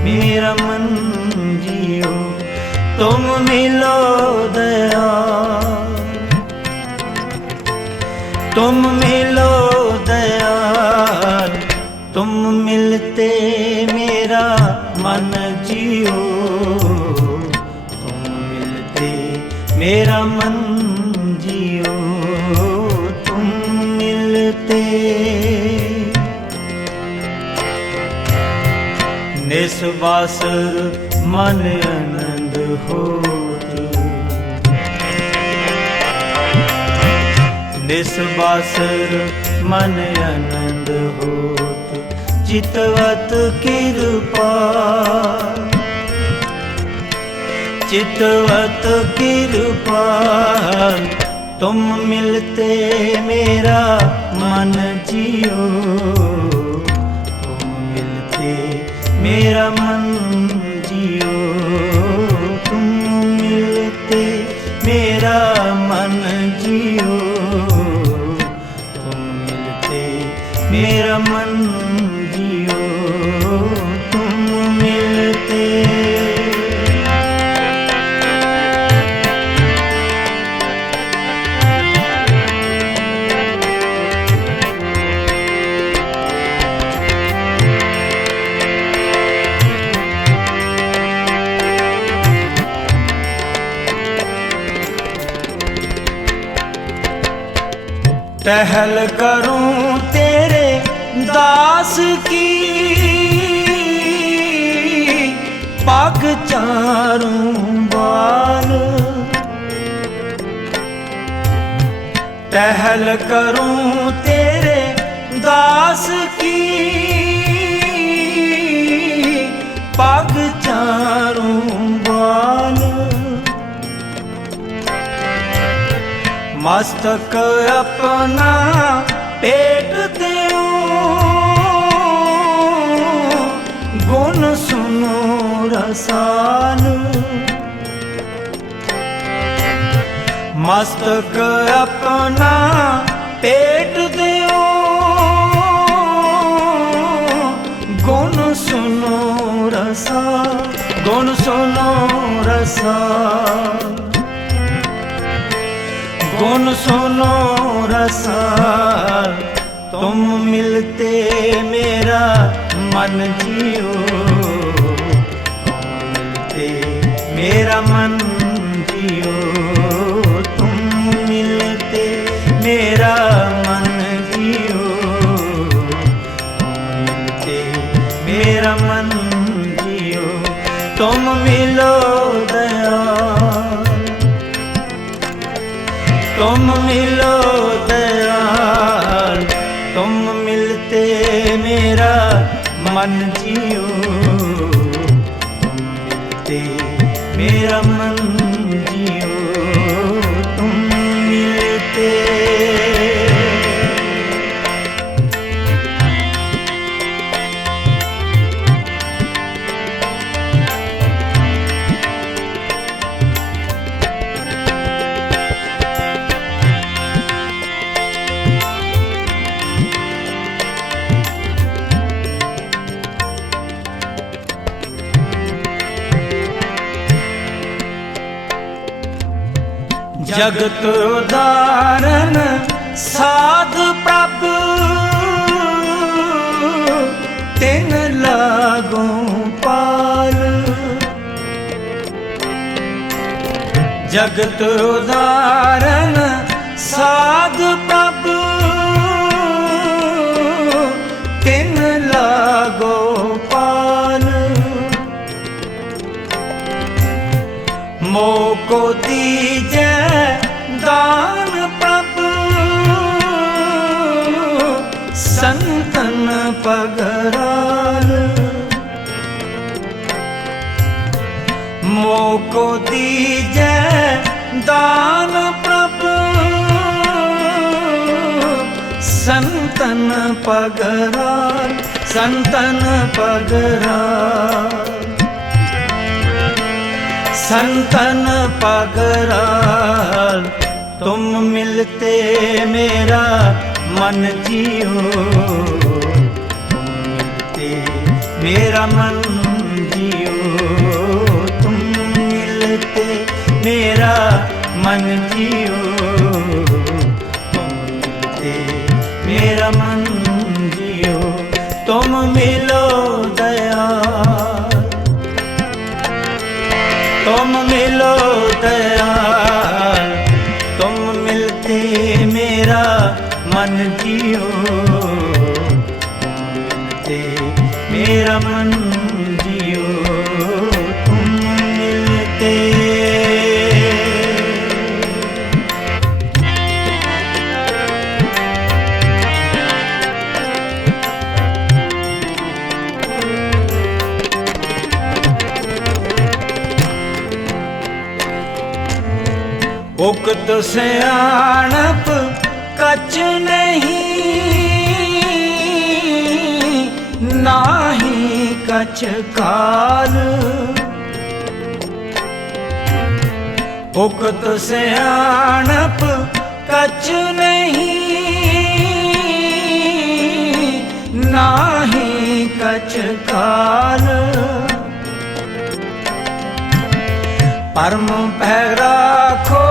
मेरा मन जियो, तुम मिलो दया, तुम मिलो दया, तुम मिलते मेरा मन जियो, तुम मिलते मेरा मन जियो, तुम मिलते निस्वासर मन आनंद होत, निस्वासर मन आनंद होत, चितवत कृपा, चितवत कृपा, तुम मिलते मेरा मन जियो, तुम मिलते मेरा मन जियो, तुम मिलते मेरा मन जियो, तुम मिलते मेरा मन जियो, तुम मिलते टहल करूं तेरे दास की, पग चारूं बाल, टहल करूं तेरे दास की, पग चारूं बाल, मस्तक अपना पेट देऊं, गुण सुनो रसाल, मस्तक अपना पेट देऊं, गुण सुनो रसाल, गुण सुनो रसाल, गुण सुनो रसाल, तुम मिलते मेरा मन जियो, तुम मिलते मेरा मन जियो, तुम मिलते मेरा मन जियो, तुम मिलते मेरा मन जियो, तुम मिलो दया, तुम मिलो दयाल, तुम मिलते मेरा मन जियो, तुम मिलते मेरा मन जियो, तुम मिलते जगत उदाहरण साध प्रभ, तिन लागू पाल, जगत उदाहरण साध प्रभ, तिन लागो पाल, मोको दीजे संतन पगराल मोको दीजै दान प्रभु संतन पगराल संतन पगराल संतन पगराल तुम मिलते मेरा मन जियो तुम मिलते मेरा मन जियो तुम मिलते मेरा मन जियो तुम मिलते मेरा मन जियो तुम मिलो दयाल तुम मिलो दयाल तुम मिलते मेरा मन जियो तुम मिलते मेरा मन जियो तुम मिलते उक्त सियाणप कच नहीं नाही कछ काल उक्त सियाणप कछ नहीं नाही कछ काल परम पै राखो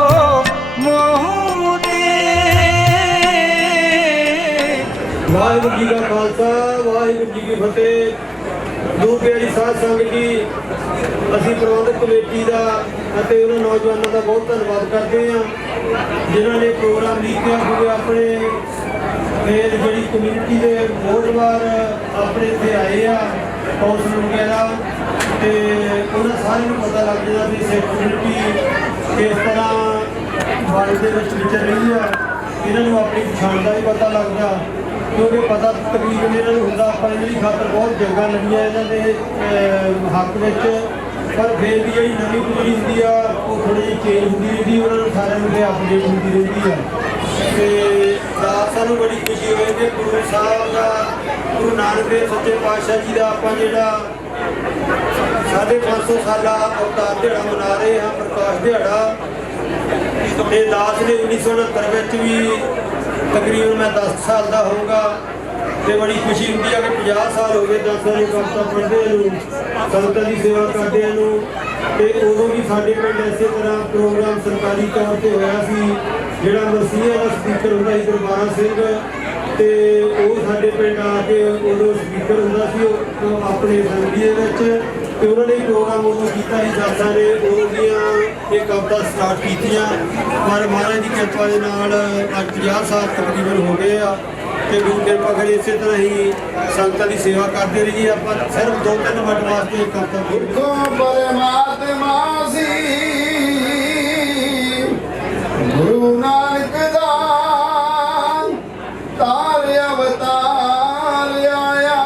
ਵਾਹਿਗੁਰੂ ਜੀ ਦਾ ਖਾਲਸਾ ਵਾਹਿਗੁਰੂ ਜੀ ਕੀ ਫਤਿਹ। ਦੋ ਪਿਆਰੀ ਸਾਧ ਸੰਗਤ ਜੀ, ਅਸੀਂ ਪ੍ਰਬੰਧਕ ਕਮੇਟੀ ਦਾ ਅਤੇ ਉਹਨਾਂ ਨੌਜਵਾਨਾਂ ਦਾ ਬਹੁਤ ਧੰਨਵਾਦ ਕਰਦੇ ਹਾਂ ਜਿਨ੍ਹਾਂ ਨੇ ਪ੍ਰੋਗਰਾਮ ਲਿਖਿਆ ਹੋਇਆ। ਆਪਣੇ ਇਹ ਜਿਹੜੀ ਕਮਿਊਨਿਟੀ ਦੇ ਬਹੁਤ ਵਾਰ ਆਪਣੇ ਇੱਥੇ ਆਏ ਆ ਕੌਂਸਲ ਵਗੈਰਾ, ਤੇ ਉਹਨਾਂ ਸਾਰਿਆਂ ਨੂੰ ਪਤਾ ਲੱਗ ਜਾਂਦਾ ਵੀ ਸਿੱਖ ਕਮਿਊਨਿਟੀ ਕਿਸ ਤਰ੍ਹਾਂ ਵਰਲਡ ਦੇ ਵਿੱਚ ਵਿਚਰ ਰਹੀ ਆ। ਇਹਨਾਂ ਨੂੰ ਆਪਣੀ ਪਛਾਣ ਦਾ ਵੀ ਪਤਾ ਲੱਗਦਾ ਕਿਉਂਕਿ ਪਤਾ ਤਕਰੀਬਨ ਇਹਨਾਂ ਨੂੰ ਹੁੰਦਾ। ਆਪਾਂ ਇਹਨਾਂ ਦੀ ਖਾਤਰ ਬਹੁਤ ਜੰਗਾਂ ਲੜੀਆਂ ਇਹਨਾਂ ਦੇ ਹੱਕ ਵਿੱਚ, ਪਰ ਫਿਰ ਵੀ ਜਿਹੜੀ ਨਵੀਂ ਪੀੜ੍ਹੀ ਹੁੰਦੀ ਆ ਉਹ ਥੋੜ੍ਹੀ ਜਿਹੀ ਚੇਂਜ ਹੁੰਦੀ ਰਹਿੰਦੀ, ਉਹਨਾਂ ਨੂੰ ਸਾਰਿਆਂ ਨੂੰ ਅਪਡੇਟ ਹੁੰਦੀ ਰਹਿੰਦੀ ਆ। ਅਤੇ ਸਾਨੂੰ ਬੜੀ ਖੁਸ਼ੀ ਹੋਈ ਕਿ ਗੁਰੂ ਸਾਹਿਬ ਦਾ, ਗੁਰੂ ਨਾਨਕ ਦੇਵ ਸੱਚੇ ਪਾਤਸ਼ਾਹ ਜੀ ਦਾ ਆਪਾਂ ਜਿਹੜਾ 550 ਸਾਲਾ ਅਵਤਾਰ ਦਿਹਾੜਾ ਮਨਾ ਰਹੇ ਹਾਂ, ਪ੍ਰਕਾਸ਼ ਦਿਹਾੜਾ। ਤੇ ਦਾਸ ਨੇ 1969 ਵਿੱਚ ਵੀ ਤਕਰੀਬਨ ਮੈਂ 10 ਸਾਲ ਦਾ ਹੋਊਗਾ, ਤੇ ਬੜੀ ਖੁਸ਼ੀ ਹੁੰਦੀ ਆ ਕਿ 50 ਸਾਲ ਹੋ ਗਏ ਦਾਸਾਂ ਨੂੰ ਕਵਿਤਾ ਪੜ੍ਹਦਿਆਂ ਨੂੰ, ਸੰਗਤਾਂ ਦੀ ਸੇਵਾ ਕਰਦਿਆਂ ਨੂੰ। ਤੇ ਉਦੋਂ ਵੀ ਸਾਡੇ ਪਿੰਡ ਇਸੇ ਤਰ੍ਹਾਂ ਪ੍ਰੋਗਰਾਮ ਸਰਕਾਰੀ ਤੌਰ 'ਤੇ ਹੋਇਆ ਸੀ। ਜਿਹੜਾ ਮਸੀਹਾ ਦਾ ਸਪੀਕਰ ਹੁੰਦਾ ਸੀ ਗੁਰਦੁਆਰਾ ਸਿੰਘ, ਤੇ ਉਹ ਸਾਡੇ ਪਿੰਡ ਆ ਕੇ ਉਦੋਂ ਸਪੀਕਰ ਹੁੰਦਾ ਸੀ ਉਹ ਆਪਣੇ ਅਸੈਂਬਲੀ ਦੇ ਵਿੱਚ, ਤੇ ਉਹਨਾਂ ਨੇ ਪ੍ਰੋਗਰਾਮ ਉਦੋਂ ਕੀਤਾ ਸੀ। ਦਾਸਾਂ ਨੇ ਉਦੋਂ ਦੀਆਂ ਇਹ ਕਵਿਤਾ ਸਟਾਰਟ ਕੀਤੀਆਂ, ਪਰ ਮਹਾਰਾਜ ਦੀ ਕਿਰਪਾ ਦੇ ਨਾਲ ਅੱਜ 50 ਸਾਲ ਤਕਰੀਬਨ ਹੋ ਗਏ ਆ। ਤੇ ਗੁਰੂ ਕਿਰਪਾ ਕਰੇ ਇਸੇ ਤਰ੍ਹਾਂ ਹੀ ਸੰਗਤਾਂ ਦੀ ਸੇਵਾ ਕਰਦੇ ਰਹੀਏ। ਆਪਾਂ ਸਿਰਫ 2-3 ਮਿੰਟ ਵਾਸਤੇ ਕਵਿਤਾ ਪਰਮਾਤਮਾ ਸੀ ਗੁਰੂ ਨਾਨਕ ਦਾ ਤਾਰ ਅਵਤਾਰ ਆਇਆ,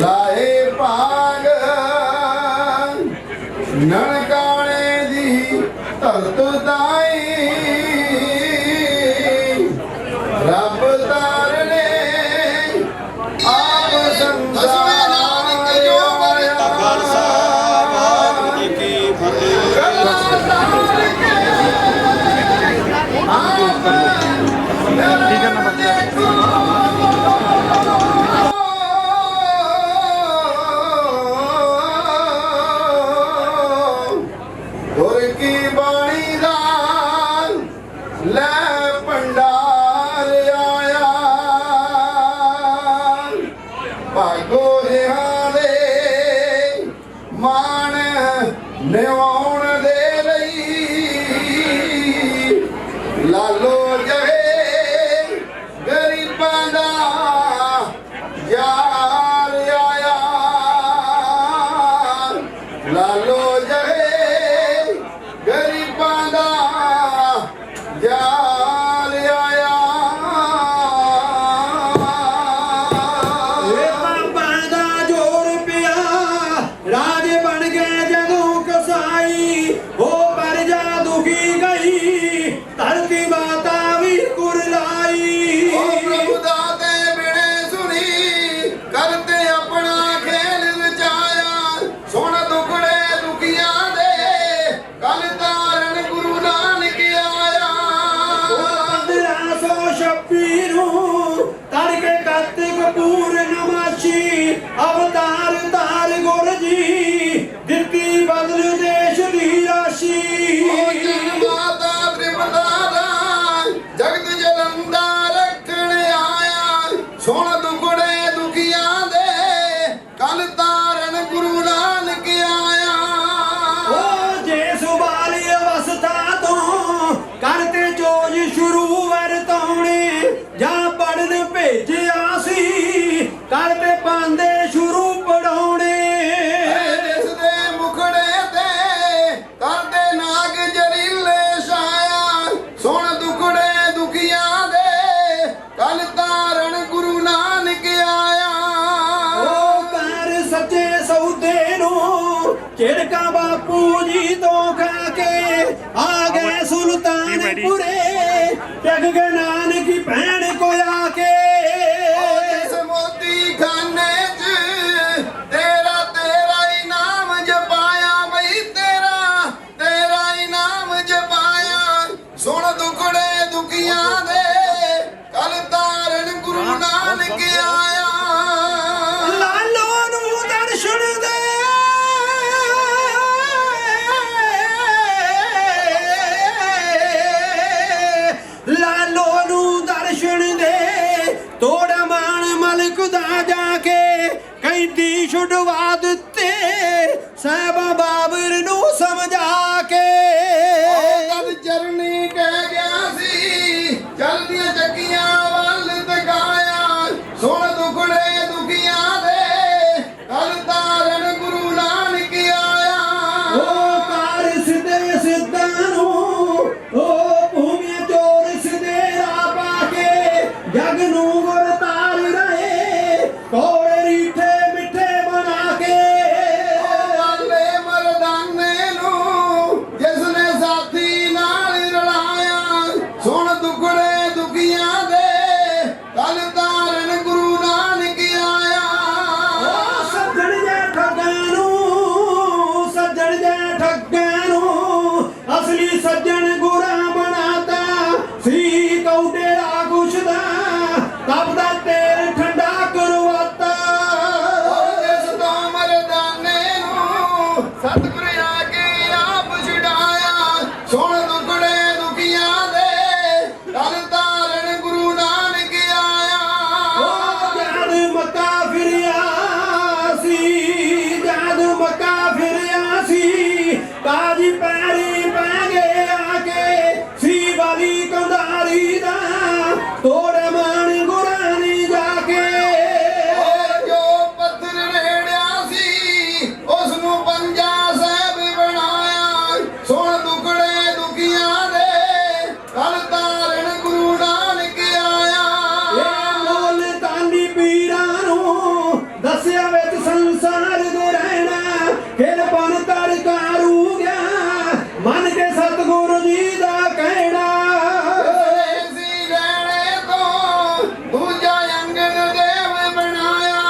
ਲਾਏ ਭਾਗ ਨਨਕਾਣੇ ਦੀ ਧਰਤ ਦਾਈ, ਰੱਬ ਤਾਰਨੇ ਆਪ ਸੰਸਾਰ ਖਾਲਸਾ ਵਾਹਿਗੁਰੂ ਜੀ ਕੀ ਫਤਿਹ। कार्तिक पूर्णमासी अवतार तार गुर जी दित्ती बदल देश दी राशि माता त्रिपदारा जगत जलंदा रखण आया सुन दुखड़े दुखियां दे कल तारन गुरु नानक आया ओ जे सुबाली अवस्था तो करते जोज शुरू वरतौने जा पढ़न भेजिया सी करते पांदे शुरू पढ़ाउणे जिस दे मुखड़े ते करदे नाग जरीले छाया सुन दुखड़े दुखियां दे कल तारन गुरु नानक आया ओ पैर सच्चे सौदे नो चिड़का बापू जी तो खा के आ गए सुल्तानपुरे टक गए नानक की भैन को आके जिस मोती खाने च तेरा तेरा इनाम जपाया बई तेरा इनाम जपाया सुन दुखड़े दुखियां दे कल तारन गुरु नानक आया लालो नू दर्शन दे लालो नू दर्शन दे तोड़ा मान मलक दा जाके कैदी छुड़वा दिते साहबा बाबर नू समझा के तद चरनी कह गया सी चलदियां चक्कियां वल तकाया सुन दुखड़े दुखियां दे कल तारन गुरु नानक आया ओ कार सिद्धे सिद्धानू ओ भूमि चोर सिद्धे रापा के जग नू गुर तार रहे कोड़े रीठे मिठे बना के वाले मरदाने नू जिसने साथी नाल रलाया सुन दुखड़े दुखियां दे कल तारन गुरु नानक आया सज्जन जे ठगानू सज्जन जे ठगानू असली सज्जन गुरा बनाता सी कौडेरा कुछदा तब दा तेल ठंडा करवाता जिस तो मरदाने नू सतगुर आके आप छुड़ाया सुन दुखड़े दुखियां दे कल तारन गुरु नानक आया जद मक्का फिरिया सी काजी पैरी पै गए आके सी वाली कंधारी दा तोड़े मान गुरानी जाके जो पत्थर रेड़िया सी उसनू पंजा साहब बनाया सुन दुखड़े दुखियां दे कल तारन गुरु नानक आया मोल तानी पीरानू दस्या विच संसार दे रहना फिर बन तरकारू गया मन के सतगुरु जी दा कहना सी रहने तो दूजा अंगन देव बनाया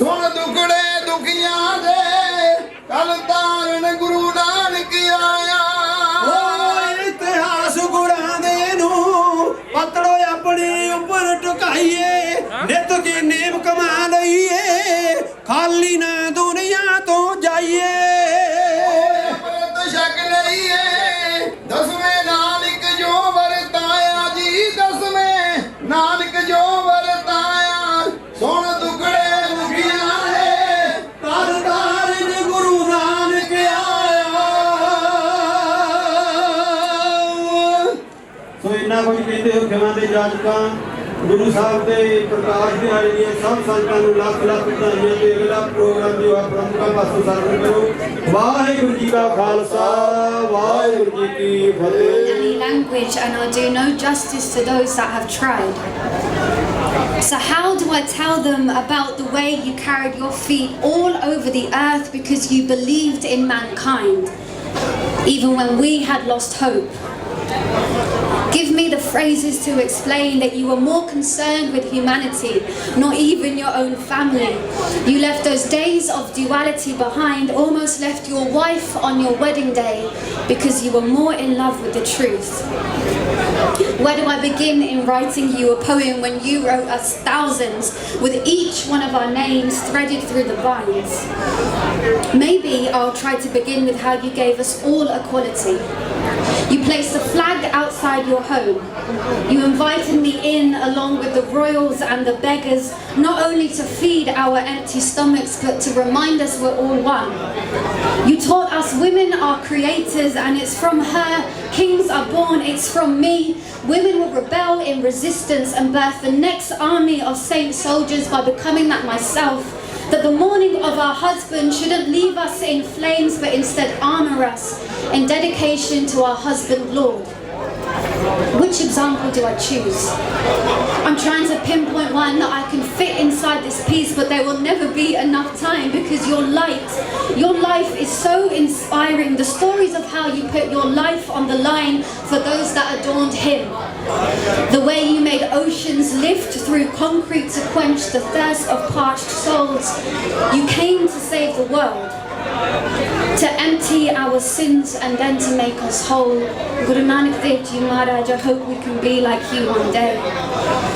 सुन दुखड़े दुखियां दे कल तारन गुरु नानक आया इतिहास गुरां दे नू पतड़ो अपने उपर टुकाइए नित की नेम कमा लईए खाली ना दुनिया तो जाइए अमृत छक लईए दसवें नानक जो वरताया जी दसवें नानक जो वरताया सुन दुखड़े दुखियां दे तार तारन गुरु नानक आया सो इन्ना कुछ कहते हो खिमा दे जाजकां गुरु साहब के प्रकाश दिहाड़े ਦੀਆਂ सब संतां ਨੂੰ ਲੱਖ ਲੱਖ ਵਧਾਈਆਂ ਤੇ ਅਗਲਾ ਪ੍ਰੋਗਰਾਮ ਜੋ ਆ ਪ੍ਰਮੁੱਖਾਂ ਪਾਸੋਂ ਸਰਵ ਕਰੋ ਵਾਹਿਗੁਰੂ ਜੀ ਕਾ ਖਾਲਸਾ ਵਾਹਿਗੁਰੂ ਜੀ ਕੀ ਫਤਿਹ any language and I do no justice to those that have tried. So how do I tell them about the way you carried your feet all over the earth because you believed in mankind even when we had lost hope? Give me the phrases to explain that you were more concerned with humanity, not even your own family. You left those days of duality behind, almost left your wife on your wedding day because you were more in love with the truth. Where do I begin in writing you a poem when you wrote us thousands, with each one of our names threaded through the vines? Maybe I'll try to begin with how you gave us all equality. You placed a flag outside your home. You invited me in along with the royals and the beggars, not only to feed our empty stomachs, but to remind us we're all one. You taught us women are creators, and it's from her kings are born, it's from me. Women will rebel in resistance and birth the next army of saint soldiers by becoming that myself. That the mourning of our husband shouldn't leave us in flames, but instead armor us in dedication to our husband Lord. Which example do I choose? I'm trying to pinpoint one that I can fit inside this piece, but there will never be enough time because your life is so inspiring. The stories of how you put your life on the line for those that adorned him. The way you made oceans lift through concrete to quench the thirst of parched souls. You came to save the world, to empty our sins and then to make us whole. Guru Nanak Dev Ji Maharaj, I hope we can be like you one day.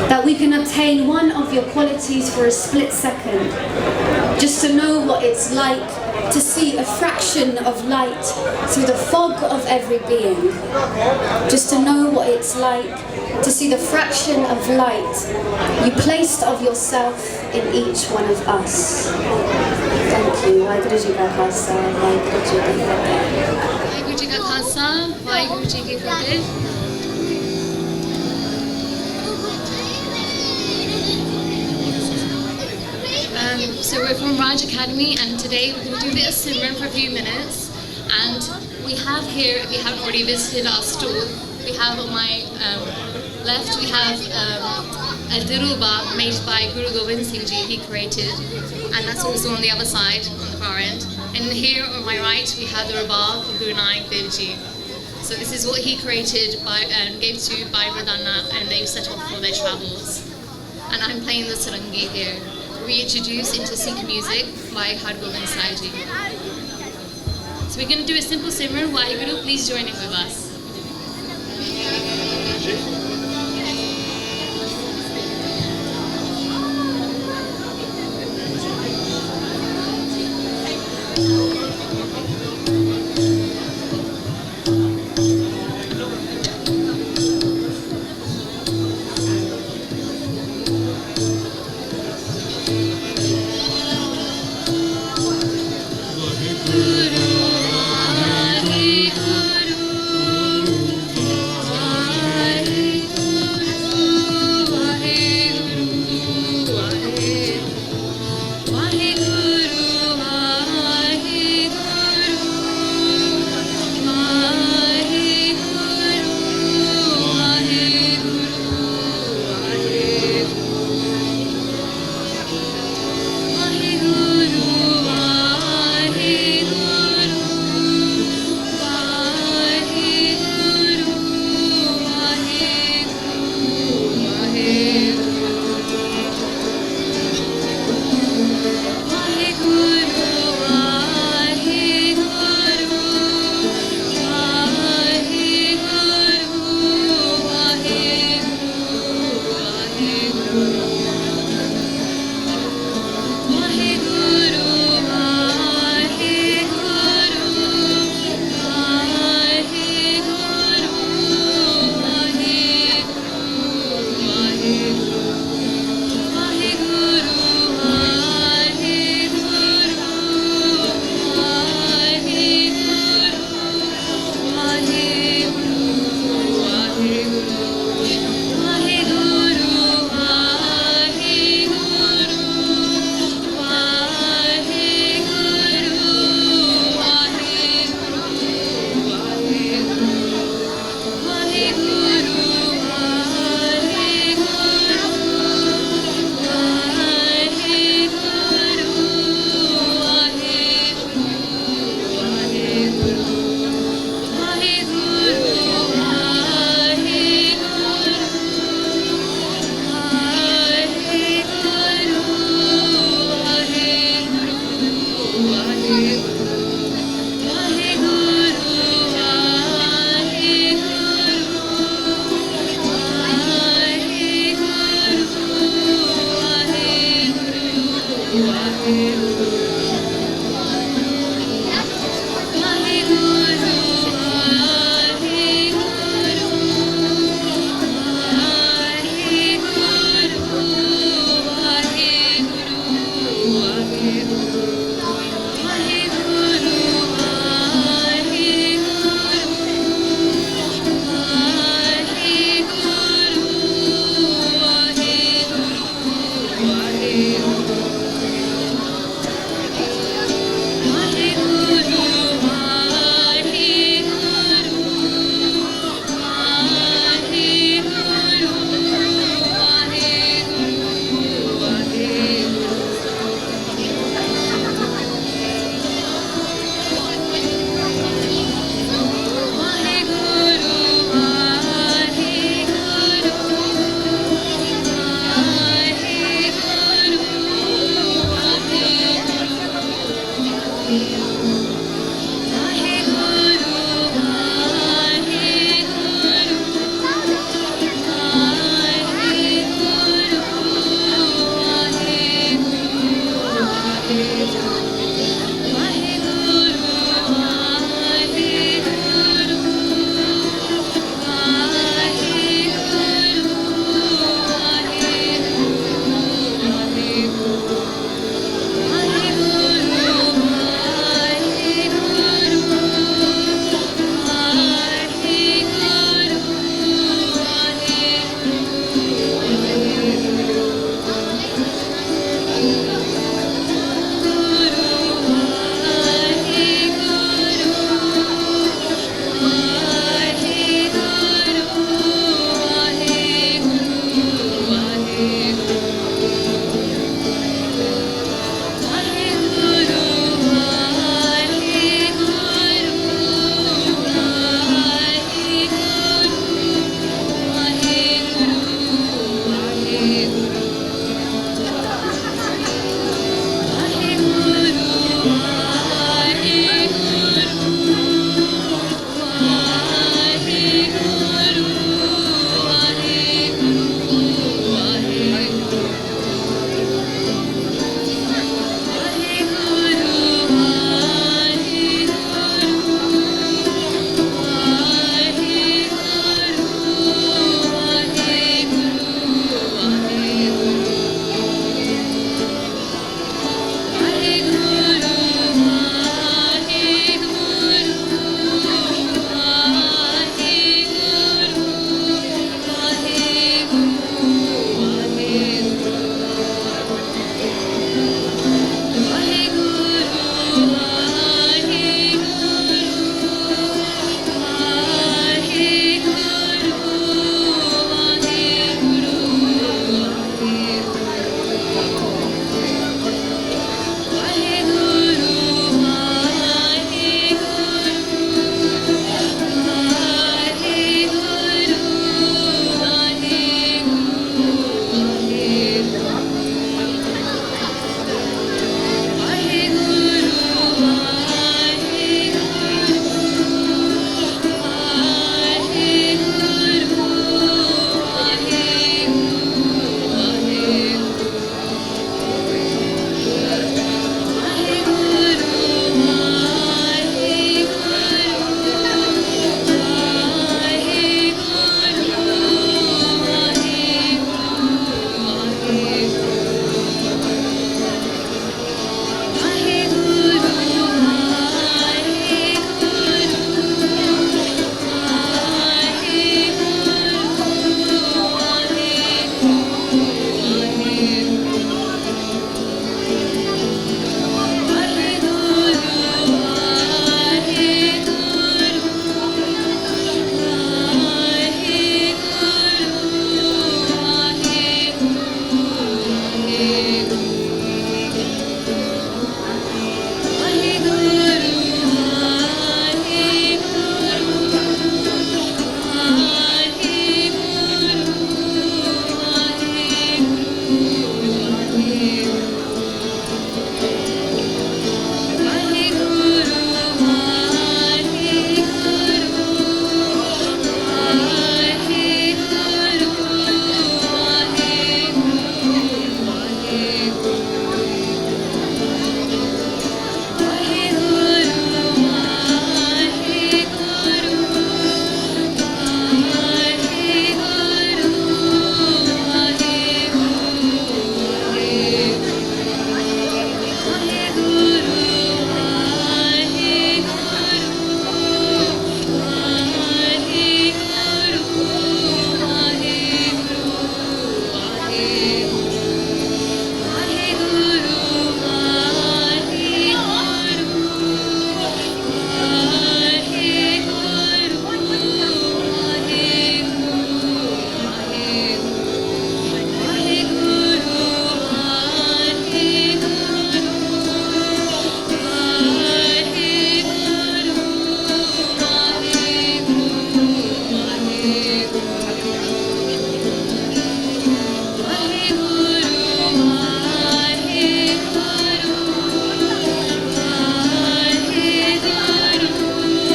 That we can obtain one of your qualities for a split second. Just to know what it's like to see a fraction of light through the fog of every being. Just to know what it's like to see the fraction of light you placed of yourself in each one of us. Thank you. Waheguru Ji Ka Khalsa, Waheguru Ji Ki Fateh. Waheguru Ji Ka Khalsa, Waheguru Ji Ki Fateh. So we're from Raj Academy, and today we're going to do a bit of Simran for a few minutes. And we have here, if you haven't already visited our stall, we have on my left, we have a diruba made by Guru Gobind Singh Ji, he created, and that's also on the other side, on the far end. And here on my right, we have the ruba of Guru Nanak Dev Ji. So this is what he created and gave to Bhai Vardhana, and they set off for their travels. And I'm playing the sarangi here, reintroduced into Sikh music by Har Gobind Singh Ji. So we're going to do a simple Simran. Waheguru, please join in with us.